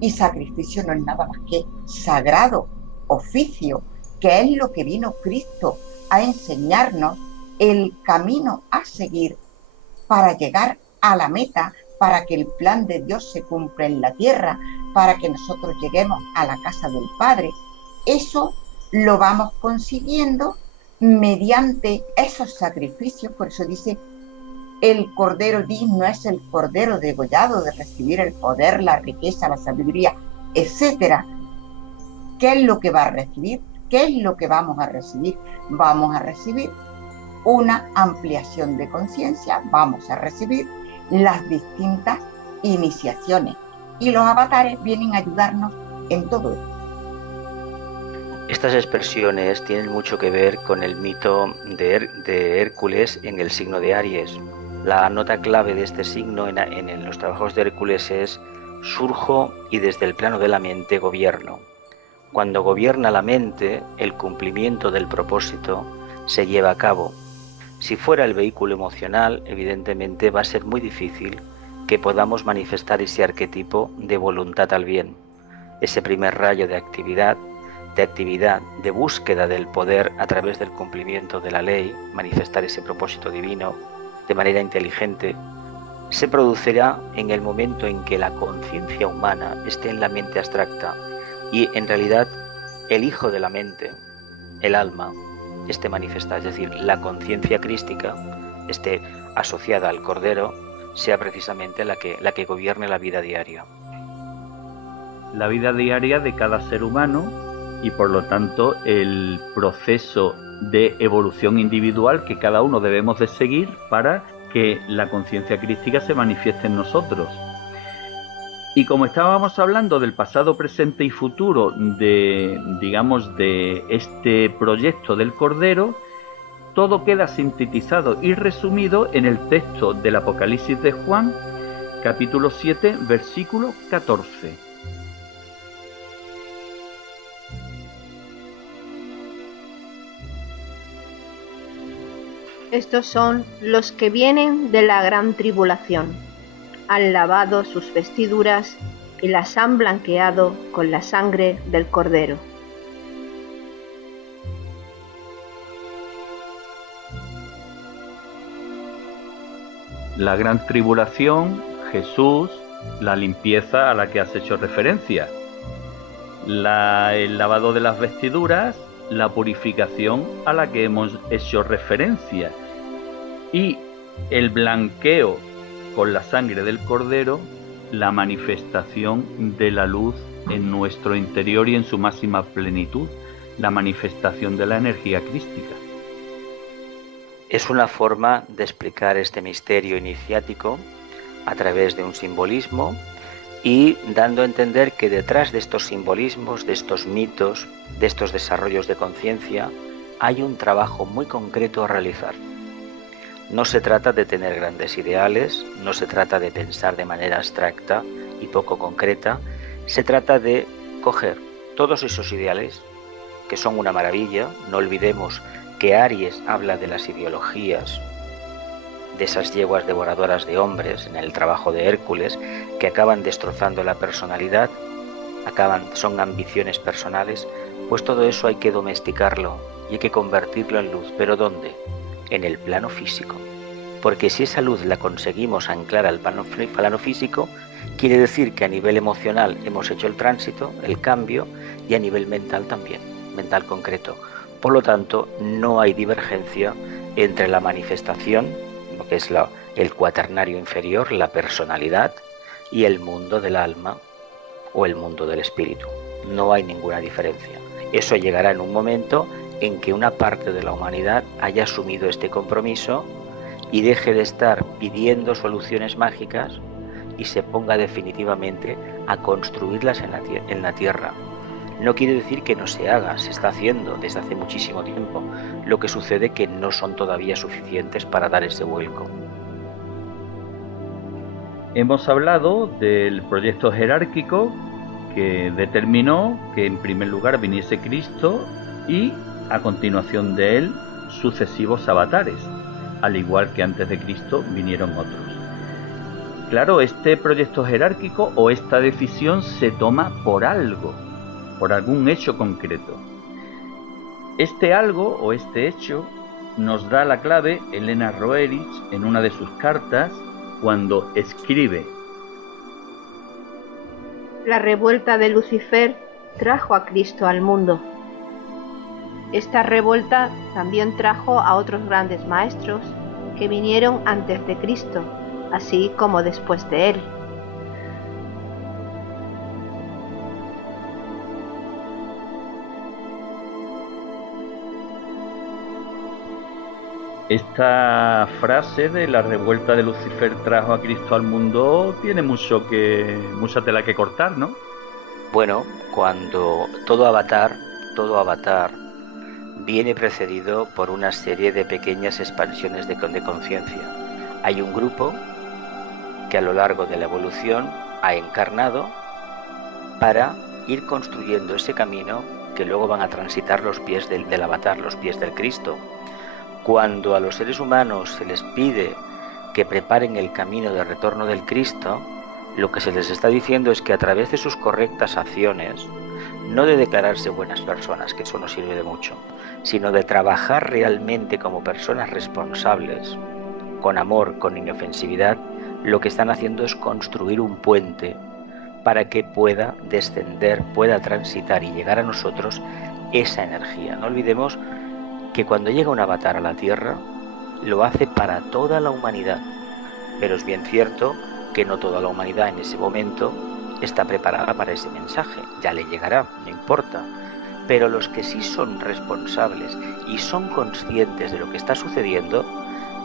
y sacrificio no es nada más que sagrado oficio, que es lo que vino Cristo a enseñarnos el camino a seguir para llegar a la meta, para que el plan de Dios se cumpla en la tierra, para que nosotros lleguemos a la casa del Padre. Eso lo vamos consiguiendo mediante esos sacrificios. Por eso dice, el cordero digno es el cordero degollado de recibir el poder, la riqueza, la sabiduría, etcétera. ¿Qué es lo que va a recibir? ¿Qué es lo que vamos a recibir? Vamos a recibir una ampliación de conciencia, vamos a recibir las distintas iniciaciones, y los avatares vienen a ayudarnos en todo esto. Estas expresiones tienen mucho que ver con el mito de Hércules en el signo de Aries. La nota clave de este signo en los trabajos de Hércules es: surjo y desde el plano de la mente gobierno. Cuando gobierna la mente, el cumplimiento del propósito se lleva a cabo. Si fuera el vehículo emocional, evidentemente va a ser muy difícil que podamos manifestar ese arquetipo de voluntad al bien, ese primer rayo de actividad, de búsqueda del poder a través del cumplimiento de la ley, manifestar ese propósito divino de manera inteligente, se producirá en el momento en que la conciencia humana esté en la mente abstracta y en realidad el hijo de la mente, el alma, esté manifestada, es decir, la conciencia crística esté asociada al Cordero, sea precisamente la que gobierne la vida diaria. La vida diaria de cada ser humano y por lo tanto el proceso de evolución individual que cada uno debemos de seguir para que la conciencia crística se manifieste en nosotros. Y como estábamos hablando del pasado, presente y futuro de este proyecto del Cordero, todo queda sintetizado y resumido en el texto del Apocalipsis de Juan, capítulo 7, versículo 14. Estos son los que vienen de la gran tribulación. Han lavado sus vestiduras y las han blanqueado con la sangre del Cordero. La gran tribulación, Jesús, la limpieza a la que has hecho referencia, el lavado de las vestiduras, la purificación a la que hemos hecho referencia, y el blanqueo con la sangre del Cordero, la manifestación de la luz en nuestro interior y en su máxima plenitud, la manifestación de la energía crística. Es una forma de explicar este misterio iniciático a través de un simbolismo y dando a entender que detrás de estos simbolismos, de estos mitos, de estos desarrollos de conciencia, hay un trabajo muy concreto a realizar. No se trata de tener grandes ideales, no se trata de pensar de manera abstracta y poco concreta, se trata de coger todos esos ideales, que son una maravilla. No olvidemos que Aries habla de las ideologías, de esas yeguas devoradoras de hombres en el trabajo de Hércules, que acaban destrozando la personalidad, son ambiciones personales. Pues todo eso hay que domesticarlo y hay que convertirlo en luz. ¿Pero dónde? En el plano físico. Porque si esa luz la conseguimos anclar al plano físico, quiere decir que a nivel emocional hemos hecho el tránsito, el cambio, y a nivel mental también, mental concreto. Por lo tanto, no hay divergencia entre la manifestación, lo que es el cuaternario inferior, la personalidad, y el mundo del alma o el mundo del espíritu. No hay ninguna diferencia. Eso llegará en un momento en que una parte de la humanidad haya asumido este compromiso y deje de estar pidiendo soluciones mágicas y se ponga definitivamente a construirlas en la tierra. No quiere decir que no se haga, se está haciendo desde hace muchísimo tiempo. Lo que sucede es que no son todavía suficientes para dar ese vuelco. Hemos hablado del proyecto jerárquico que determinó que en primer lugar viniese Cristo y a continuación de él sucesivos avatares, al igual que antes de Cristo vinieron otros. Claro, este proyecto jerárquico o esta decisión se toma por algo, por algún hecho concreto. Este algo o este hecho nos da la clave Elena Roerich en una de sus cartas cuando escribe: La revuelta de Lucifer trajo a Cristo al mundo. Esta revuelta también trajo a otros grandes maestros que vinieron antes de Cristo, así como después de él. Esta frase de la revuelta de Lucifer trajo a Cristo al mundo tiene mucha tela que cortar, ¿no? Bueno, cuando todo avatar viene precedido por una serie de pequeñas expansiones de conciencia. Hay un grupo que a lo largo de la evolución ha encarnado para ir construyendo ese camino que luego van a transitar los pies del avatar, los pies del Cristo. Cuando a los seres humanos se les pide que preparen el camino de retorno del Cristo, lo que se les está diciendo es que a través de sus correctas acciones, no de declararse buenas personas, que eso no sirve de mucho, sino de trabajar realmente como personas responsables, con amor, con inofensividad, lo que están haciendo es construir un puente para que pueda descender, pueda transitar y llegar a nosotros esa energía. No olvidemos que cuando llega un avatar a la Tierra, lo hace para toda la humanidad, pero es bien cierto que no toda la humanidad en ese momento está preparada para ese mensaje, ya le llegará, no importa, pero los que sí son responsables y son conscientes de lo que está sucediendo,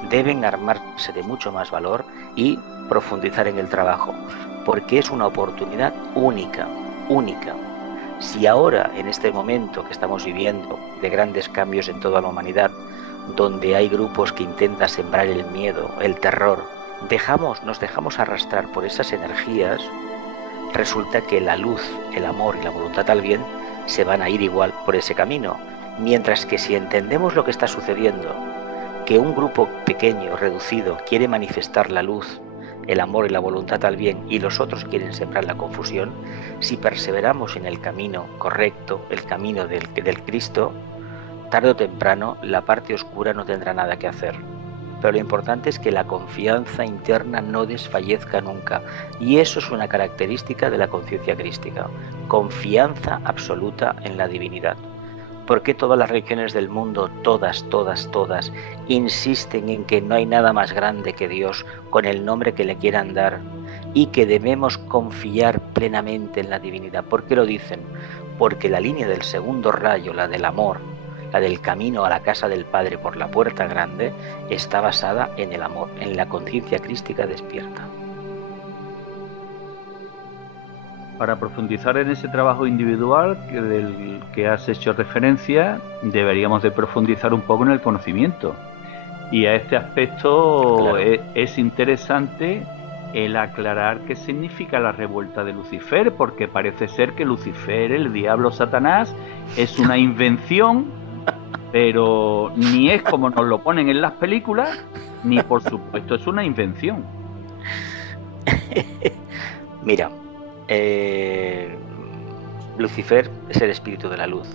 deben armarse de mucho más valor y profundizar en el trabajo, porque es una oportunidad única. Si ahora, en este momento que estamos viviendo de grandes cambios en toda la humanidad, donde hay grupos que intentan sembrar el miedo, el terror, nos dejamos arrastrar por esas energías, resulta que la luz, el amor y la voluntad al bien se van a ir igual por ese camino. Mientras que si entendemos lo que está sucediendo, que un grupo pequeño, reducido, quiere manifestar la luz, el amor y la voluntad al bien, y los otros quieren sembrar la confusión, si perseveramos en el camino correcto, el camino del Cristo, tarde o temprano la parte oscura no tendrá nada que hacer. Pero lo importante es que la confianza interna no desfallezca nunca, y eso es una característica de la conciencia crística, confianza absoluta en la divinidad. ¿Por qué todas las religiones del mundo, todas, insisten en que no hay nada más grande que Dios, con el nombre que le quieran dar, y que debemos confiar plenamente en la divinidad? ¿Por qué lo dicen? Porque la línea del segundo rayo, la del amor, la del camino a la casa del Padre por la puerta grande, está basada en el amor, en la conciencia crística despierta. Para profundizar en ese trabajo individual del que has hecho referencia, deberíamos de profundizar un poco en el conocimiento. Y a este aspecto, claro, es interesante el aclarar qué significa la revuelta de Lucifer, porque parece ser que Lucifer, el diablo Satanás, es una invención, pero ni es como nos lo ponen en las películas, ni por supuesto es una invención. Mira, Lucifer es el espíritu de la luz.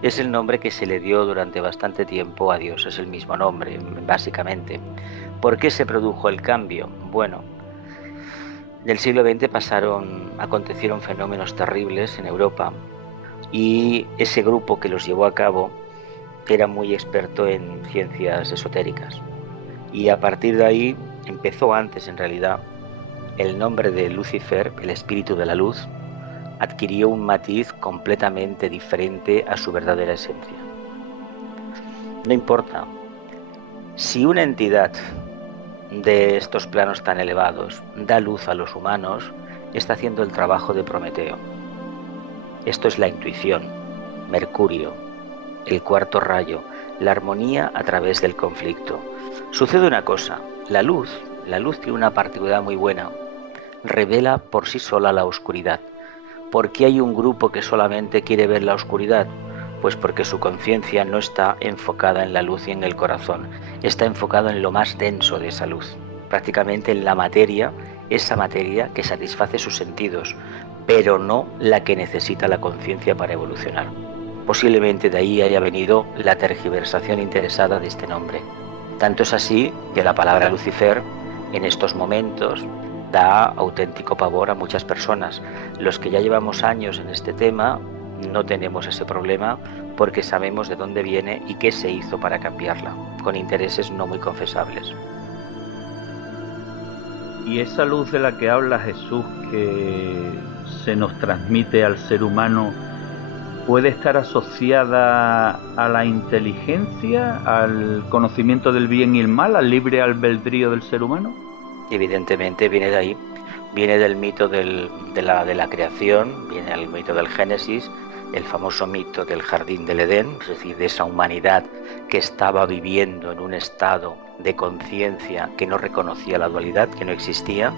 Es el nombre que se le dio durante bastante tiempo a Dios, es el mismo nombre, básicamente. ¿Por qué se produjo el cambio? Bueno, del siglo XX acontecieron fenómenos terribles en Europa, y ese grupo que los llevó a cabo era muy experto en ciencias esotéricas. Y a partir de ahí empezó antes, en realidad, el nombre de Lucifer, el espíritu de la luz, adquirió un matiz completamente diferente a su verdadera esencia. No importa, si una entidad de estos planos tan elevados da luz a los humanos, está haciendo el trabajo de Prometeo. Esto es la intuición, Mercurio, el cuarto rayo, la armonía a través del conflicto. Sucede una cosa, la luz tiene una particularidad muy buena, revela por sí sola la oscuridad. ¿Por qué hay un grupo que solamente quiere ver la oscuridad? Pues porque su conciencia no está enfocada en la luz y en el corazón, está enfocada en lo más denso de esa luz, prácticamente en la materia, esa materia que satisface sus sentidos, pero no la que necesita la conciencia para evolucionar. Posiblemente de ahí haya venido la tergiversación interesada de este nombre. Tanto es así que la palabra Lucifer en estos momentos da auténtico pavor a muchas personas. Los que ya llevamos años en este tema no tenemos ese problema porque sabemos de dónde viene y qué se hizo para cambiarla, con intereses no muy confesables. Y esa luz de la que habla Jesús, que se nos transmite al ser humano, ¿puede estar asociada a la inteligencia, al conocimiento del bien y el mal, al libre albedrío del ser humano? Evidentemente viene de ahí, viene del mito de la creación, viene el mito del Génesis, el famoso mito del jardín del Edén, es decir, de esa humanidad que estaba viviendo en un estado de conciencia que no reconocía la dualidad, que no existía.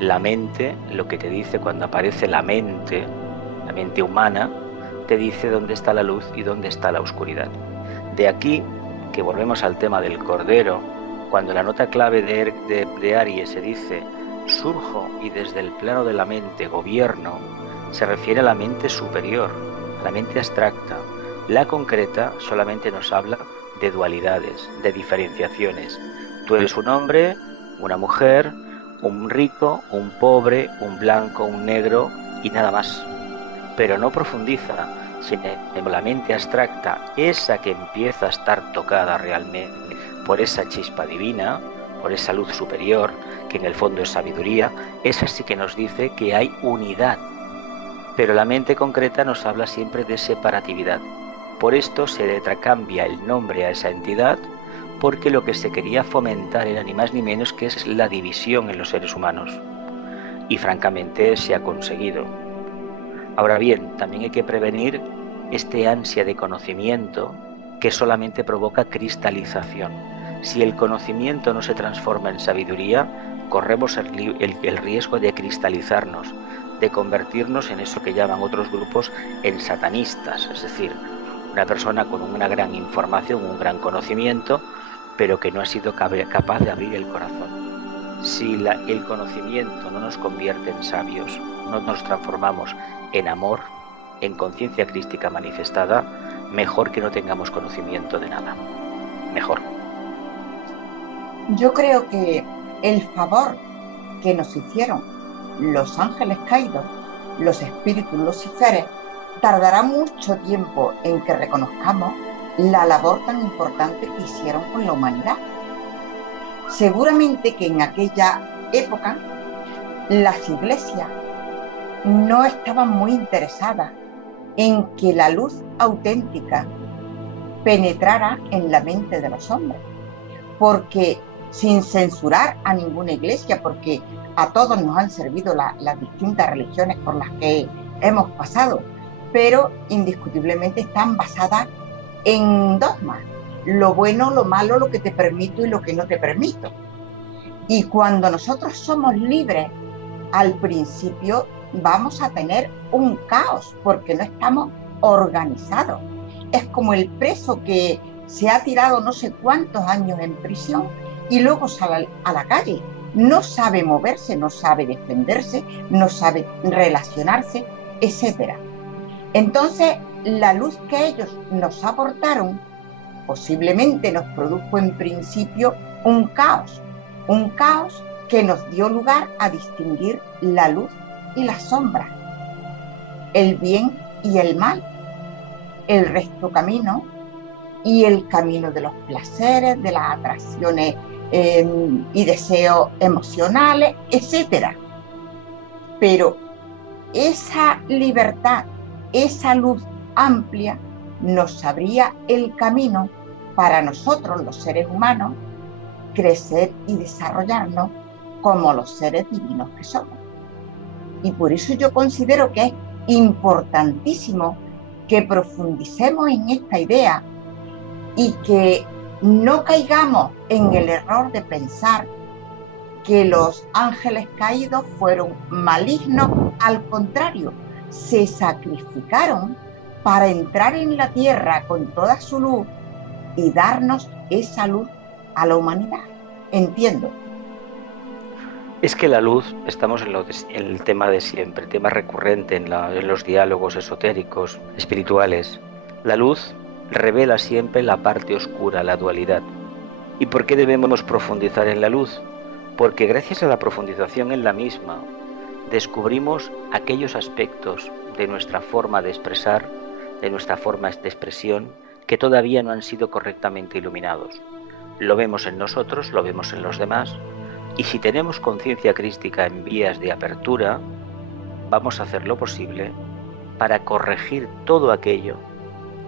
La mente, lo que te dice cuando aparece la mente humana, te dice dónde está la luz y dónde está la oscuridad. De aquí que volvemos al tema del Cordero, cuando la nota clave de Aries se dice surjo y desde el plano de la mente gobierno, se refiere a la mente superior, a la mente abstracta. La concreta solamente nos habla de dualidades, de diferenciaciones. Tú eres un hombre, una mujer, un rico, un pobre, un blanco, un negro y nada más. Pero no profundiza, sino en la mente abstracta, esa que empieza a estar tocada realmente por esa chispa divina, por esa luz superior, que en el fondo es sabiduría, esa sí que nos dice que hay unidad. Pero la mente concreta nos habla siempre de separatividad. Por esto se le cambia el nombre a esa entidad, porque lo que se quería fomentar era ni más ni menos que es la división en los seres humanos. Y francamente se ha conseguido. Ahora bien, también hay que prevenir este ansia de conocimiento que solamente provoca cristalización. Si el conocimiento no se transforma en sabiduría, corremos el riesgo de cristalizarnos, de convertirnos en eso que llaman otros grupos en satanistas, es decir, una persona con una gran información, un gran conocimiento, pero que no ha sido capaz de abrir el corazón. Si el conocimiento no nos convierte en sabios, no nos transformamos en amor, en conciencia crística manifestada, mejor que no tengamos conocimiento de nada. Mejor. Yo creo que el favor que nos hicieron los ángeles caídos, los espíritus luciferes, tardará mucho tiempo en que reconozcamos la labor tan importante que hicieron con la humanidad. Seguramente que en aquella época las iglesias no estaban muy interesadas en que la luz auténtica penetrara en la mente de los hombres, porque sin censurar a ninguna iglesia, porque a todos nos han servido las distintas religiones por las que hemos pasado, pero indiscutiblemente están basadas en dogmas, lo bueno, lo malo, lo que te permito y lo que no te permito. Y cuando nosotros somos libres, al principio vamos a tener un caos porque no estamos organizados. Es como el preso que se ha tirado no sé cuántos años en prisión y luego sale a la calle. No sabe moverse, no sabe defenderse, no sabe relacionarse, etc. Entonces, la luz que ellos nos aportaron posiblemente nos produjo en principio un caos que nos dio lugar a distinguir la luz y la sombra, el bien y el mal, el recto camino y el camino de los placeres, de las atracciones y deseos emocionales, etc. Pero esa libertad, esa luz amplia nos abría el camino para nosotros, los seres humanos, crecer y desarrollarnos como los seres divinos que somos. Y por eso yo considero que es importantísimo que profundicemos en esta idea y que no caigamos en el error de pensar que los ángeles caídos fueron malignos. Al contrario, se sacrificaron para entrar en la tierra con toda su luz y darnos esa luz a la humanidad. Entiendo. Es que la luz, estamos en el tema de siempre, tema recurrente en los diálogos esotéricos, espirituales. La luz revela siempre la parte oscura, la dualidad. ¿Y por qué debemos profundizar en la luz? Porque gracias a la profundización en la misma, descubrimos aquellos aspectos de nuestra forma de expresar, de nuestra forma de expresión, que todavía no han sido correctamente iluminados. Lo vemos en nosotros, lo vemos en los demás, y si tenemos conciencia crística en vías de apertura, vamos a hacer lo posible para corregir todo aquello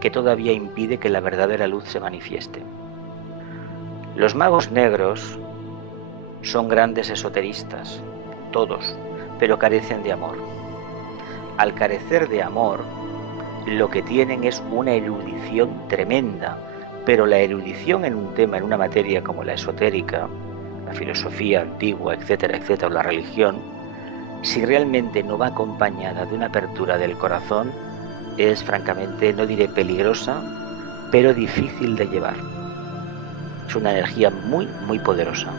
que todavía impide que la verdadera luz se manifieste. Los magos negros son grandes esoteristas, todos, pero carecen de amor. Al carecer de amor, lo que tienen es una erudición tremenda, pero la erudición en un tema, en una materia como la esotérica, la filosofía antigua, etcétera, etcétera, o la religión, si realmente no va acompañada de una apertura del corazón, es francamente, no diré peligrosa, pero difícil de llevar. Es una energía muy, muy poderosa.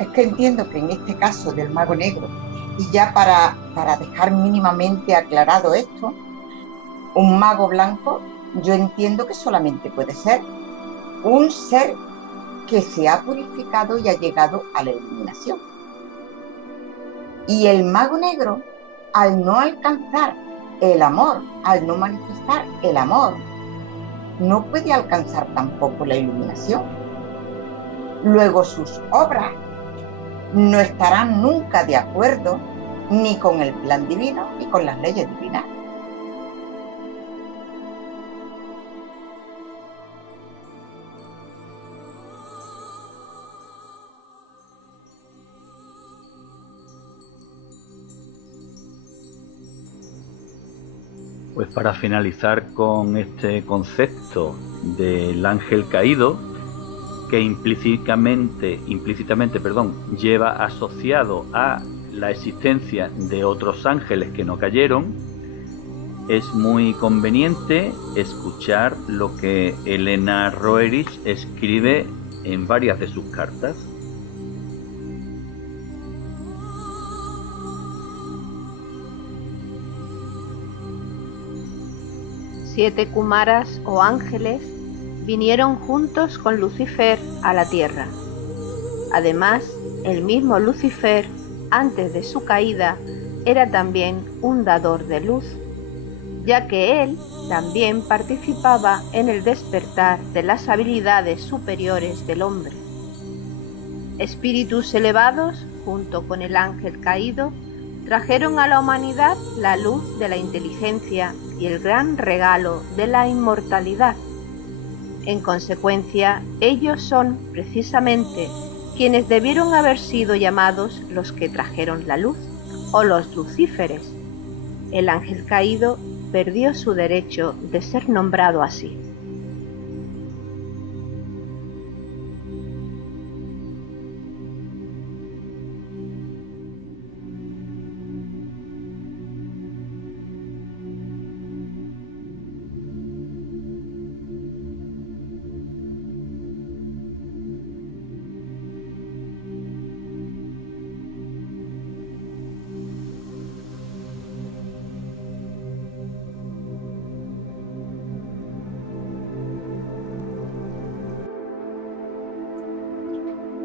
Es que entiendo que en este caso del mago negro, y ya para dejar mínimamente aclarado esto, un mago blanco, yo entiendo que solamente puede ser un ser que se ha purificado y ha llegado a la iluminación. Y el mago negro, al no alcanzar el amor, al no manifestar el amor, no puede alcanzar tampoco la iluminación. Luego sus obras no estarán nunca de acuerdo ni con el plan divino ni con las leyes divinas. Pues para finalizar con este concepto del ángel caído, que implícitamente, lleva asociado a la existencia de otros ángeles que no cayeron, es muy conveniente escuchar lo que Elena Roerich escribe en varias de sus cartas. Siete Kumaras o ángeles vinieron juntos con Lucifer a la tierra. Además, el mismo Lucifer, antes de su caída, era también un dador de luz, ya que él también participaba en el despertar de las habilidades superiores del hombre. Espíritus elevados, junto con el ángel caído, trajeron a la humanidad la luz de la inteligencia y el gran regalo de la inmortalidad. En consecuencia, ellos son precisamente quienes debieron haber sido llamados los que trajeron la luz, o los lucíferes. El ángel caído perdió su derecho de ser nombrado así.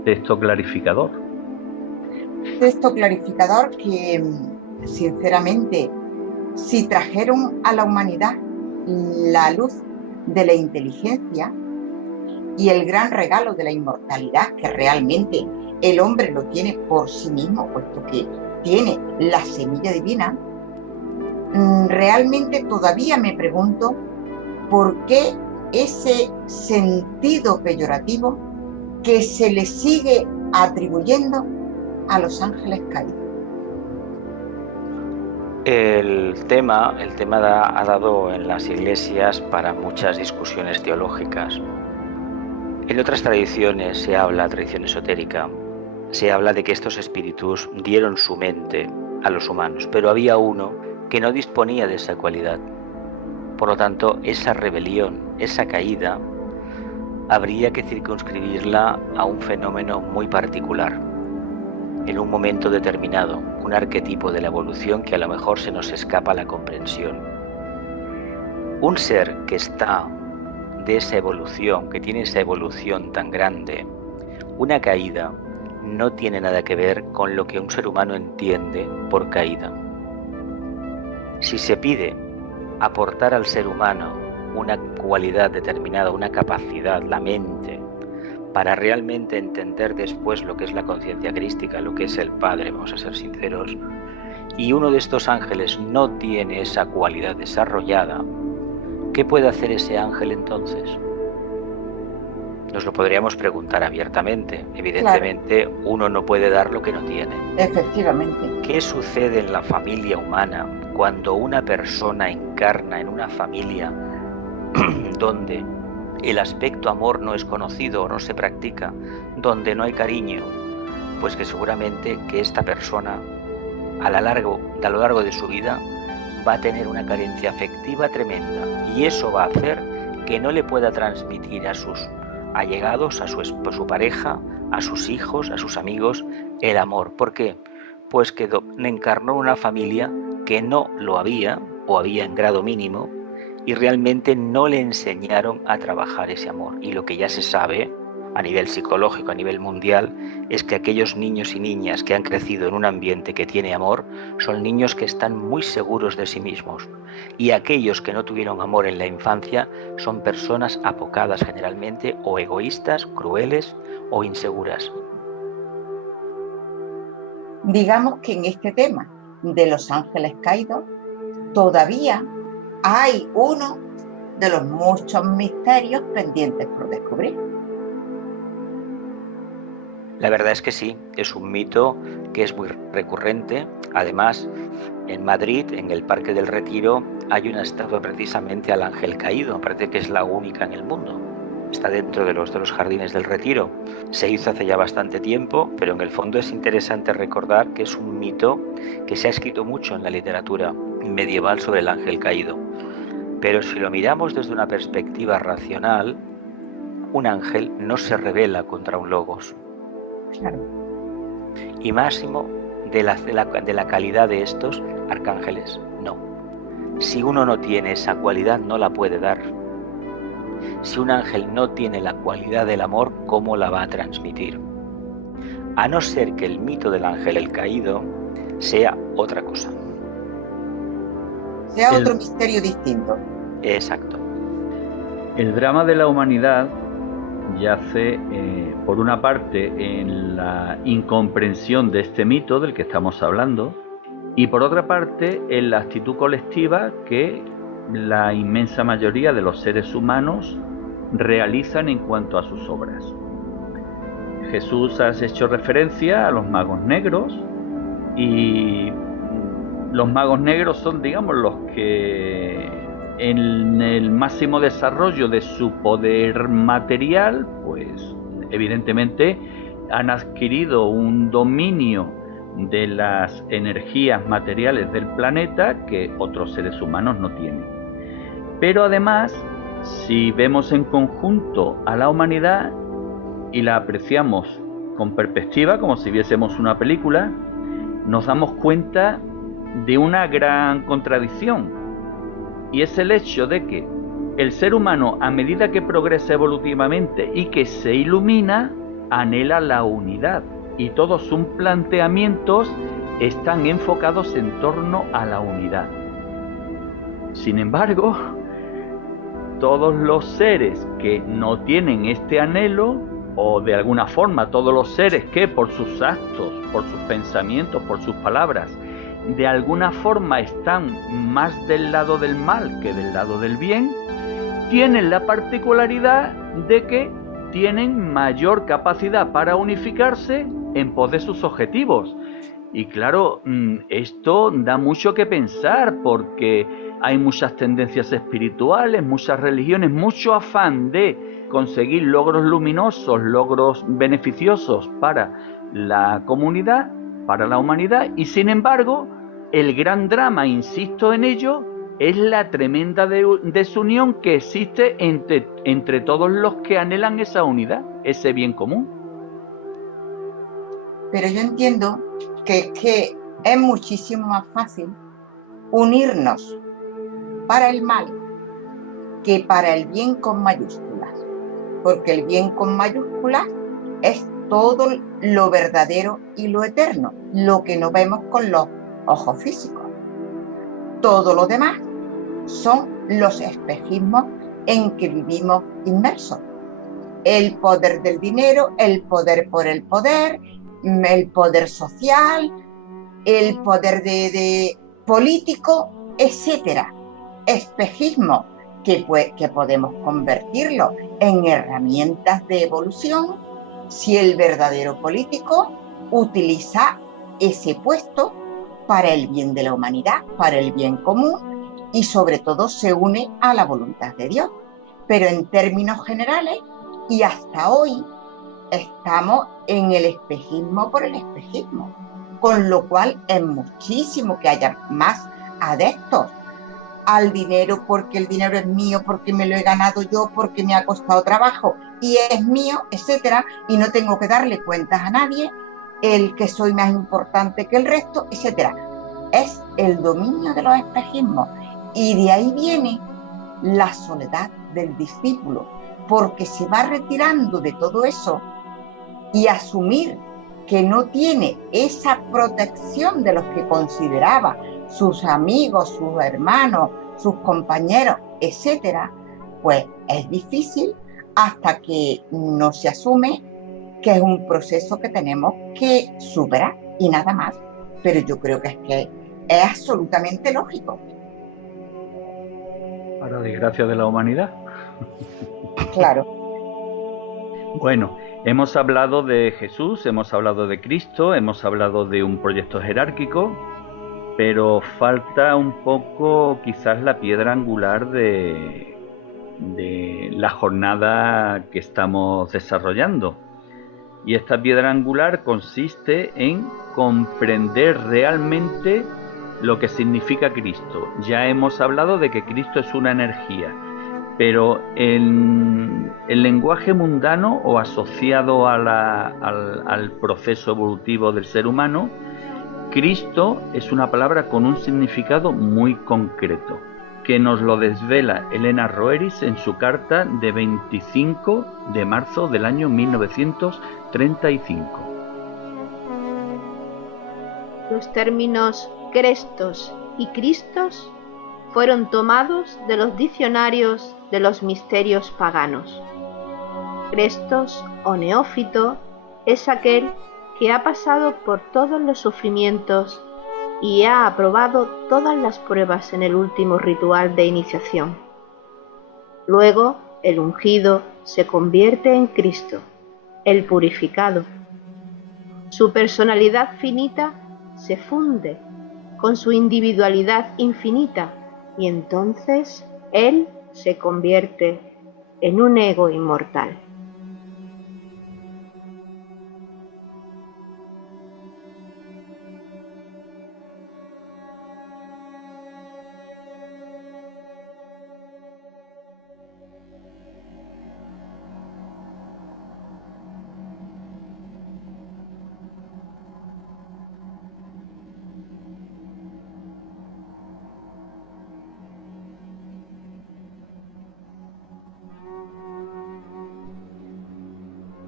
Texto clarificador. Texto clarificador que, sinceramente, si trajeron a la humanidad la luz de la inteligencia y el gran regalo de la inmortalidad, que realmente el hombre lo tiene por sí mismo, puesto que tiene la semilla divina, realmente todavía me pregunto por qué ese sentido peyorativo que se le sigue atribuyendo a los ángeles caídos. El tema ha dado en las iglesias para muchas discusiones teológicas. En otras tradiciones se habla, tradición esotérica, se habla de que estos espíritus dieron su mente a los humanos, pero había uno que no disponía de esa cualidad. Por lo tanto, esa rebelión, esa caída, habría que circunscribirla a un fenómeno muy particular, en un momento determinado, un arquetipo de la evolución que a lo mejor se nos escapa a la comprensión. Un ser que está de esa evolución, que tiene esa evolución tan grande, una caída no tiene nada que ver con lo que un ser humano entiende por caída. Si se pide aportar al ser humano una cualidad determinada, una capacidad, la mente, para realmente entender después lo que es la conciencia crística, lo que es el Padre, vamos a ser sinceros, y uno de estos ángeles no tiene esa cualidad desarrollada, ¿qué puede hacer ese ángel entonces? Nos lo podríamos preguntar abiertamente. Evidentemente, claro, uno no puede dar lo que no tiene. Efectivamente. ¿Qué sucede en la familia humana cuando una persona encarna en una familia donde el aspecto amor no es conocido o no se practica, donde no hay cariño? Pues que seguramente que esta persona a lo largo de su vida va a tener una carencia afectiva tremenda, y eso va a hacer que no le pueda transmitir a sus allegados, a su pareja, a sus hijos, a sus amigos, el amor. ¿Por qué? Pues que encarnó en una familia que no lo había, o había en grado mínimo, y realmente no le enseñaron a trabajar ese amor. Y lo que ya se sabe a nivel psicológico, a nivel mundial, es que aquellos niños y niñas que han crecido en un ambiente que tiene amor son niños que están muy seguros de sí mismos, y aquellos que no tuvieron amor en la infancia son personas apocadas generalmente, o egoístas, crueles o inseguras. Digamos que en este tema de los ángeles caídos todavía hay uno de los muchos misterios pendientes por descubrir. La verdad es que sí, es un mito que es muy recurrente. Además, en Madrid, en el Parque del Retiro, hay una estatua precisamente al ángel caído. Parece que es la única en el mundo. Está dentro de los jardines del Retiro. Se hizo hace ya bastante tiempo, pero en el fondo es interesante recordar que es un mito que se ha escrito mucho en la literatura medieval sobre el ángel caído. Pero si lo miramos desde una perspectiva racional, un ángel no se rebela contra un logos. Claro. Y máximo de la calidad de estos arcángeles, no. Si uno no tiene esa cualidad, no la puede dar. Si un ángel no tiene la cualidad del amor, ¿cómo la va a transmitir? A no ser que el mito del ángel el caído sea otra cosa. Sea otro misterio distinto. Exacto. El drama de la humanidad yace, por una parte, en la incomprensión de este mito del que estamos hablando, y por otra parte, en la actitud colectiva que la inmensa mayoría de los seres humanos realizan en cuanto a sus obras. Jesús ha hecho referencia a los magos negros, y los magos negros son, digamos, los que en el máximo desarrollo de su poder material, pues evidentemente han adquirido un dominio de las energías materiales del planeta que otros seres humanos no tienen. Pero además, si vemos en conjunto a la humanidad y la apreciamos con perspectiva, como si viésemos una película, nos damos cuenta de una gran contradicción. Y es el hecho de que el ser humano, a medida que progresa evolutivamente y que se ilumina, anhela la unidad. Y todos sus planteamientos están enfocados en torno a la unidad. Sin embargo, todos los seres que no tienen este anhelo, o de alguna forma todos los seres que por sus actos, por sus pensamientos, por sus palabras, de alguna forma están más del lado del mal que del lado del bien, tienen la particularidad de que tienen mayor capacidad para unificarse en pos de sus objetivos. Y claro, esto da mucho que pensar, porque hay muchas tendencias espirituales, muchas religiones, mucho afán de conseguir logros luminosos, logros beneficiosos para la comunidad, para la humanidad, y sin embargo, el gran drama, insisto en ello, es la tremenda desunión que existe entre todos los que anhelan esa unidad, ese bien común. Pero yo entiendo que es muchísimo más fácil unirnos para el mal que para el bien con mayúsculas, porque el bien con mayúsculas es todo lo verdadero y lo eterno, lo que no vemos con los ojos físicos. Todo lo demás son los espejismos en que vivimos inmersos. El poder del dinero, el poder por el poder social, el poder de político, etcétera. Espejismo que podemos convertirlo en herramientas de evolución si el verdadero político utiliza ese puesto para el bien de la humanidad, para el bien común y sobre todo se une a la voluntad de Dios. Pero en términos generales y hasta hoy estamos en el espejismo por el espejismo, con lo cual es muchísimo que haya más adeptos al dinero porque el dinero es mío, porque me lo he ganado yo, porque me ha costado trabajo y es mío, etcétera, y no tengo que darle cuentas a nadie, el que soy más importante que el resto, etcétera. Es el dominio de los espejismos y de ahí viene la soledad del discípulo, porque se va retirando de todo eso y asumir que no tiene esa protección de los que consideraba sus amigos, sus hermanos, sus compañeros, etcétera, pues es difícil hasta que no se asume que es un proceso que tenemos que superar y nada más. Pero yo creo que es absolutamente lógico. Para desgracia de la humanidad. Claro. Bueno, hemos hablado de Jesús, hemos hablado de Cristo, hemos hablado de un proyecto jerárquico, pero falta un poco quizás la piedra angular de la jornada que estamos desarrollando. Y esta piedra angular consiste en comprender realmente lo que significa Cristo. Ya hemos hablado de que Cristo es una energía, pero en el lenguaje mundano o asociado al proceso evolutivo del ser humano, Cristo es una palabra con un significado muy concreto, que nos lo desvela Elena Roeris en su carta de 25 de marzo del año 1935. Los términos Crestos y Cristos fueron tomados de los diccionarios de los misterios paganos. Crestos o neófito es aquel que ha pasado por todos los sufrimientos y ha aprobado todas las pruebas en el último ritual de iniciación. Luego, el ungido se convierte en Cristo, el purificado. Su personalidad finita se funde con su individualidad infinita y entonces él se convierte en un ego inmortal.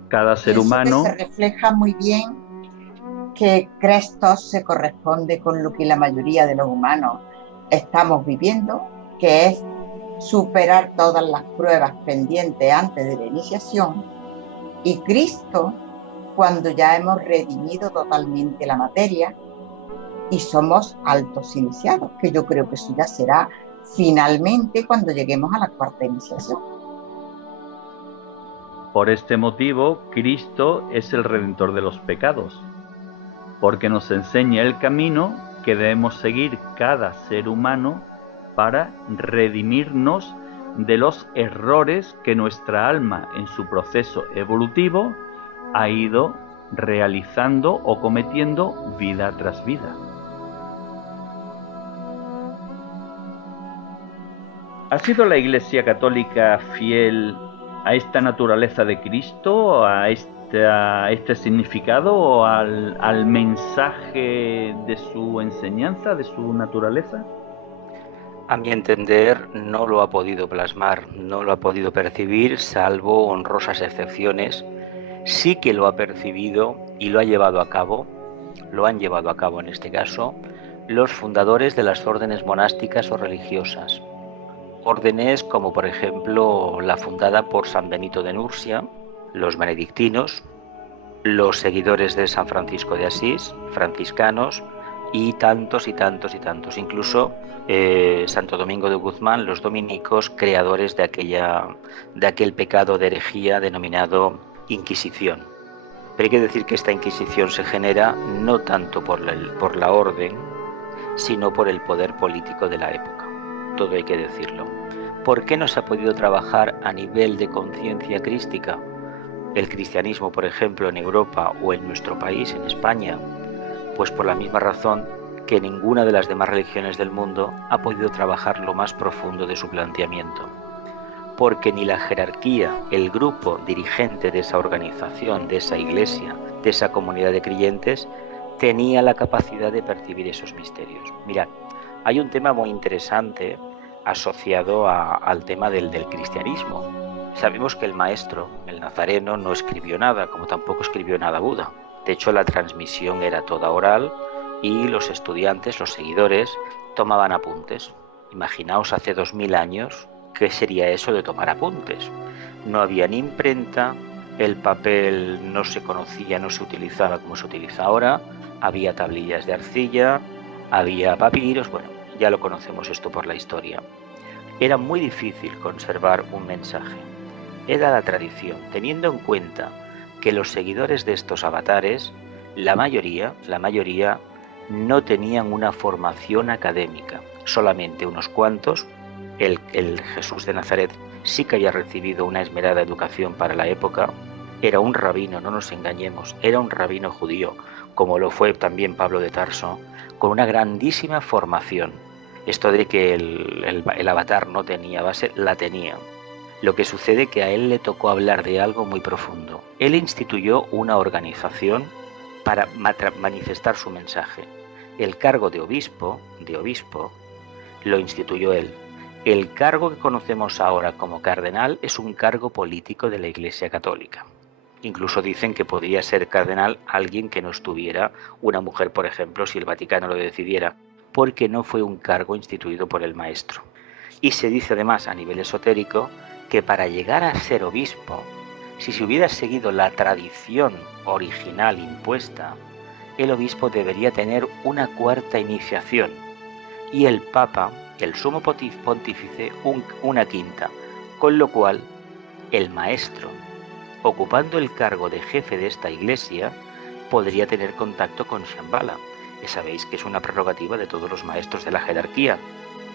Cada ser humano... Se refleja muy bien que Crestos se corresponde con lo que la mayoría de los humanos estamos viviendo, que es superar todas las pruebas pendientes antes de la iniciación, y Cristo cuando ya hemos redimido totalmente la materia y somos altos iniciados, que yo creo que eso ya será finalmente cuando lleguemos a la cuarta iniciación. Por este motivo, Cristo es el redentor de los pecados, porque nos enseña el camino que debemos seguir cada ser humano para redimirnos de los errores que nuestra alma en su proceso evolutivo ha ido realizando o cometiendo vida tras vida. ¿Ha sido la Iglesia Católica fiel a esta naturaleza de Cristo, a este significado o al mensaje de su enseñanza, de su naturaleza? A mi entender, no lo ha podido plasmar, no lo ha podido percibir, salvo honrosas excepciones. Sí que lo ha percibido y lo ha llevado a cabo, lo han llevado a cabo en este caso, los fundadores de las órdenes monásticas o religiosas. Órdenes como por ejemplo la fundada por San Benito de Nursia, los benedictinos, los seguidores de San Francisco de Asís, franciscanos, y tantos y tantos y tantos, incluso Santo Domingo de Guzmán, los dominicos, creadores de aquel pecado de herejía denominado Inquisición. Pero hay que decir que esta Inquisición se genera no tanto por la orden, sino por el poder político de la época. Todo hay que decirlo. ¿Por qué no se ha podido trabajar a nivel de conciencia crística el cristianismo, por ejemplo, en Europa o en nuestro país, en España? Pues por la misma razón que ninguna de las demás religiones del mundo ha podido trabajar lo más profundo de su planteamiento. Porque ni la jerarquía, el grupo dirigente de esa organización, de esa iglesia, de esa comunidad de creyentes, tenía la capacidad de percibir esos misterios. Mirad, hay un tema muy interesante asociado al tema del cristianismo. Sabemos que el maestro, el nazareno, no escribió nada, como tampoco escribió nada Buda. De hecho, la transmisión era toda oral y los estudiantes, los seguidores, tomaban apuntes. Imaginaos hace 2000 años, ¿qué sería eso de tomar apuntes? No había ni imprenta, el papel no se conocía, no se utilizaba como se utiliza ahora, había tablillas de arcilla, había papiros, bueno, ya lo conocemos esto por la historia. Era muy difícil conservar un mensaje. Era la tradición, teniendo en cuenta que los seguidores de estos avatares, la mayoría, no tenían una formación académica, solamente unos cuantos. El Jesús de Nazaret sí que había recibido una esmerada educación para la época, era un rabino, no nos engañemos, era un rabino judío, como lo fue también Pablo de Tarso, con una grandísima formación. Esto de que el avatar no tenía base, la tenía. Lo que sucede es que a él le tocó hablar de algo muy profundo. Él instituyó una organización para manifestar su mensaje. El cargo de obispo, lo instituyó él. El cargo que conocemos ahora como cardenal es un cargo político de la Iglesia Católica. Incluso dicen que podría ser cardenal alguien que no estuviera, una mujer, por ejemplo, si el Vaticano lo decidiera, porque no fue un cargo instituido por el maestro. Y se dice además a nivel esotérico que para llegar a ser obispo, si se hubiera seguido la tradición original impuesta, el obispo debería tener una cuarta iniciación y el Papa, el sumo pontífice, una quinta, con lo cual el maestro, ocupando el cargo de jefe de esta iglesia, podría tener contacto con Shambhala. Ya sabéis que es una prerrogativa de todos los maestros de la jerarquía.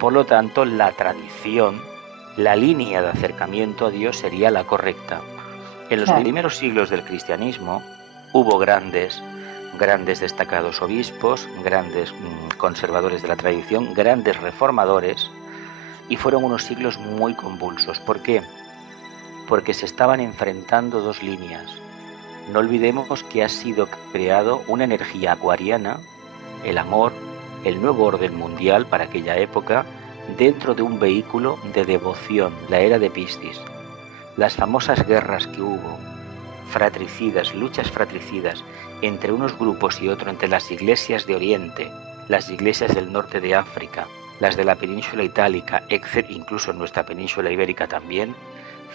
Por lo tanto, la tradición, la línea de acercamiento a Dios sería la correcta. En los primeros siglos del cristianismo hubo grandes destacados obispos, grandes conservadores de la tradición, grandes reformadores, y fueron unos siglos muy convulsos. ¿Por qué? Porque se estaban enfrentando dos líneas. No olvidemos que ha sido creado una energía acuariana, el amor, el nuevo orden mundial para aquella época, dentro de un vehículo de devoción, la era de Piscis. Las famosas guerras que hubo, fratricidas, luchas fratricidas, entre unos grupos y otros, entre las iglesias de Oriente, las iglesias del norte de África, las de la península itálica, incluso en nuestra península ibérica también,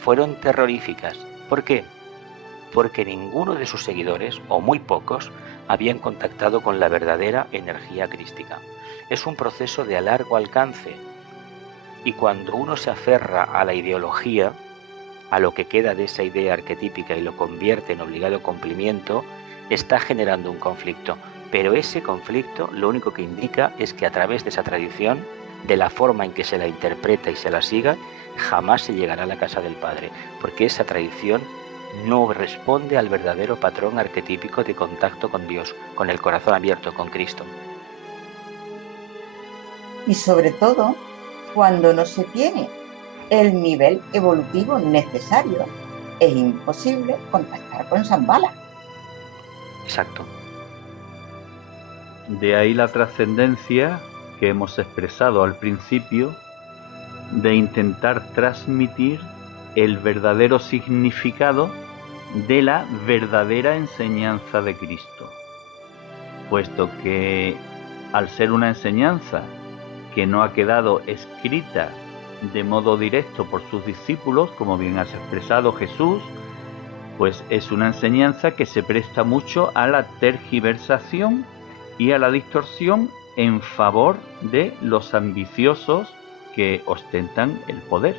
fueron terroríficas. ¿Por qué? Porque ninguno de sus seguidores, o muy pocos, habían contactado con la verdadera energía crística. Es un proceso de largo alcance, y cuando uno se aferra a la ideología, a lo que queda de esa idea arquetípica y lo convierte en obligado cumplimiento, está generando un conflicto. Pero ese conflicto lo único que indica es que a través de esa tradición, de la forma en que se la interpreta y se la siga, jamás se llegará a la casa del Padre, porque esa tradición no responde al verdadero patrón arquetípico de contacto con Dios, con el corazón abierto, con Cristo. Y sobre todo, cuando no se tiene el nivel evolutivo necesario, es imposible contactar con Shambhala. Exacto. De ahí la trascendencia que hemos expresado al principio de intentar transmitir el verdadero significado de la verdadera enseñanza de Cristo, puesto que al ser una enseñanza que no ha quedado escrita de modo directo por sus discípulos, como bien has expresado, Jesús, pues es una enseñanza que se presta mucho a la tergiversación y a la distorsión en favor de los ambiciosos que ostentan el poder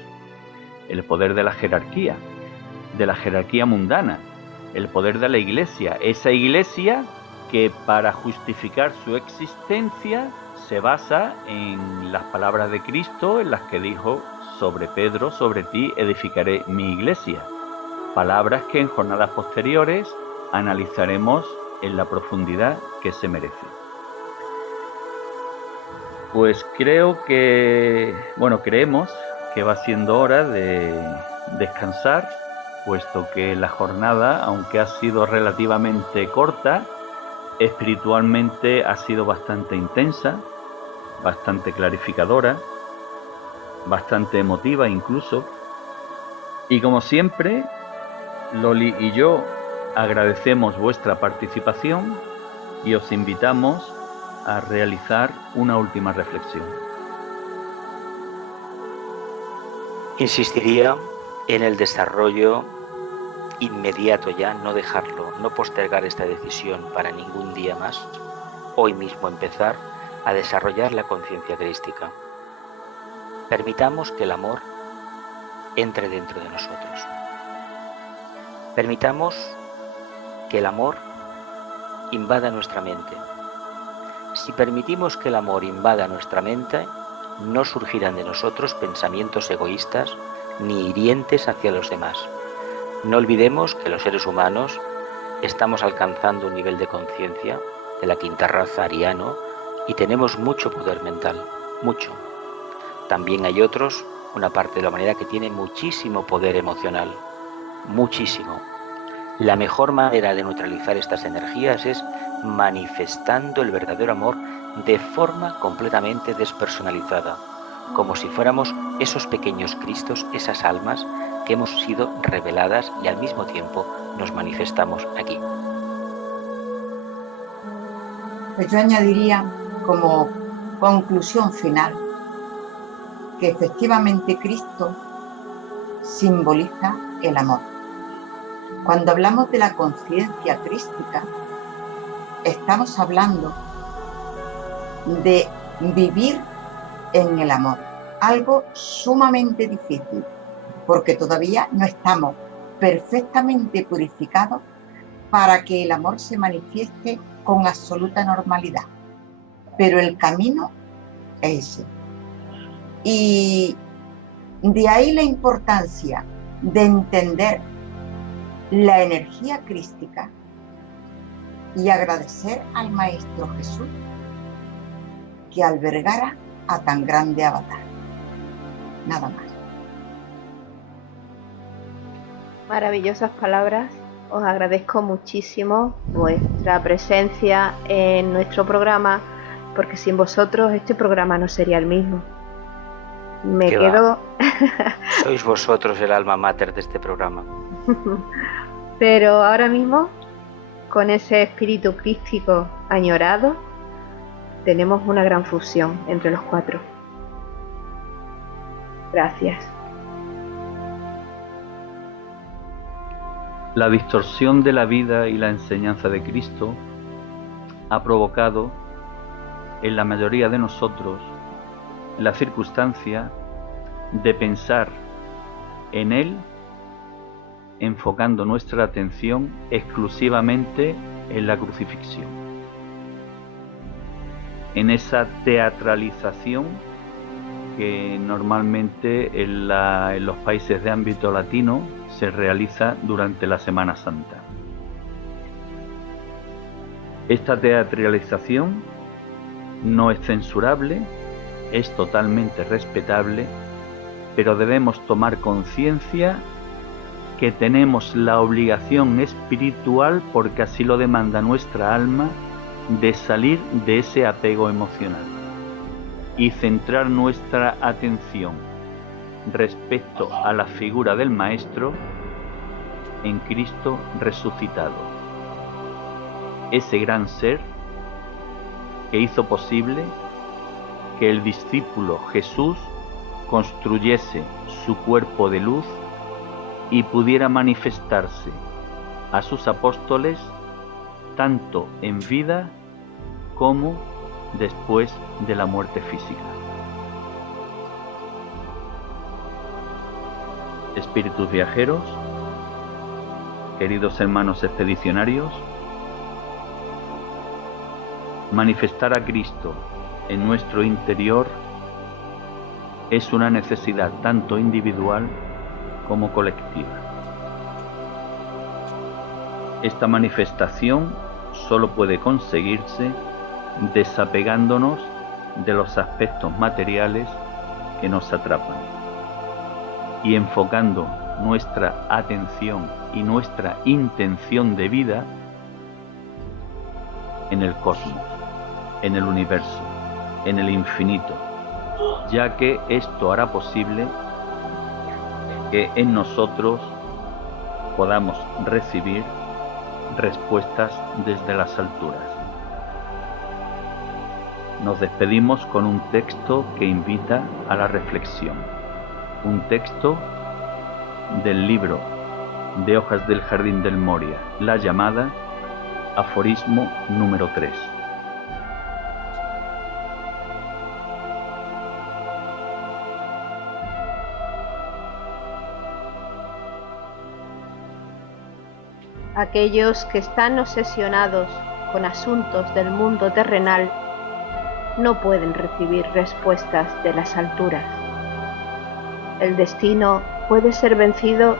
de la jerarquía mundana, el poder de la Iglesia, esa Iglesia que para justificar su existencia se basa en las palabras de Cristo, en las que dijo: sobre Pedro, sobre ti edificaré mi Iglesia. Palabras que en jornadas posteriores analizaremos en la profundidad que se merece. Pues creemos que va siendo hora de descansar, puesto que la jornada, aunque ha sido relativamente corta, espiritualmente ha sido bastante intensa, bastante clarificadora, bastante emotiva incluso. Y como siempre, Loli y yo agradecemos vuestra participación y os invitamos a realizar una última reflexión. Insistiría en el desarrollo inmediato ya, no dejarlo, no postergar esta decisión para ningún día más, hoy mismo empezar a desarrollar la conciencia crística. Permitamos que el amor entre dentro de nosotros. Permitamos que el amor invada nuestra mente. Si permitimos que el amor invada nuestra mente, no surgirán de nosotros pensamientos egoístas ni hirientes hacia los demás. No olvidemos que los seres humanos estamos alcanzando un nivel de conciencia de la quinta raza ariano y tenemos mucho poder mental, mucho. También hay otros, una parte de la humanidad que tiene muchísimo poder emocional, muchísimo. La mejor manera de neutralizar estas energías es manifestando el verdadero amor de forma completamente despersonalizada, como si fuéramos esos pequeños Cristos, esas almas que hemos sido reveladas y al mismo tiempo nos manifestamos aquí. Pues yo añadiría como conclusión final que efectivamente Cristo simboliza el amor. Cuando hablamos de la conciencia crística, estamos hablando de vivir en el amor, algo sumamente difícil, porque todavía no estamos perfectamente purificados para que el amor se manifieste con absoluta normalidad. Pero el camino es ese. Y de ahí la importancia de entender la energía crística y agradecer al Maestro Jesús que albergara a tan grande avatar. Nada más. Maravillosas palabras. Os agradezco muchísimo vuestra presencia en nuestro programa, porque sin vosotros este programa no sería el mismo. Me quedo... Sois vosotros el alma mater de este programa. Pero ahora mismo, con ese espíritu crístico añorado, tenemos una gran fusión entre los cuatro. Gracias. La distorsión de la vida y la enseñanza de Cristo ha provocado en la mayoría de nosotros la circunstancia de pensar en Él enfocando nuestra atención exclusivamente en la crucifixión, en esa teatralización que normalmente en los países de ámbito latino se realiza durante la Semana Santa. Esta teatralización no es censurable, es totalmente respetable, pero debemos tomar conciencia que tenemos la obligación espiritual, porque así lo demanda nuestra alma, de salir de ese apego emocional y centrar nuestra atención respecto a la figura del Maestro en Cristo resucitado. Ese gran ser que hizo posible que el discípulo Jesús construyese su cuerpo de luz y pudiera manifestarse a sus apóstoles tanto en vida como después de la muerte física. Espíritus viajeros, queridos hermanos expedicionarios, manifestar a Cristo en nuestro interior es una necesidad tanto individual como colectiva. Esta manifestación solo puede conseguirse desapegándonos de los aspectos materiales que nos atrapan y enfocando nuestra atención y nuestra intención de vida en el cosmos, en el universo, en el infinito, ya que esto hará posible que en nosotros podamos recibir respuestas desde las alturas. Nos despedimos con un texto que invita a la reflexión, un texto del libro de Hojas del Jardín del Moria, la llamada aforismo número 3. Aquellos que están obsesionados con asuntos del mundo terrenal no pueden recibir respuestas de las alturas. El destino puede ser vencido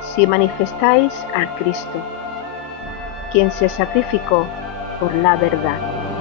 si manifestáis a Cristo, quien se sacrificó por la verdad.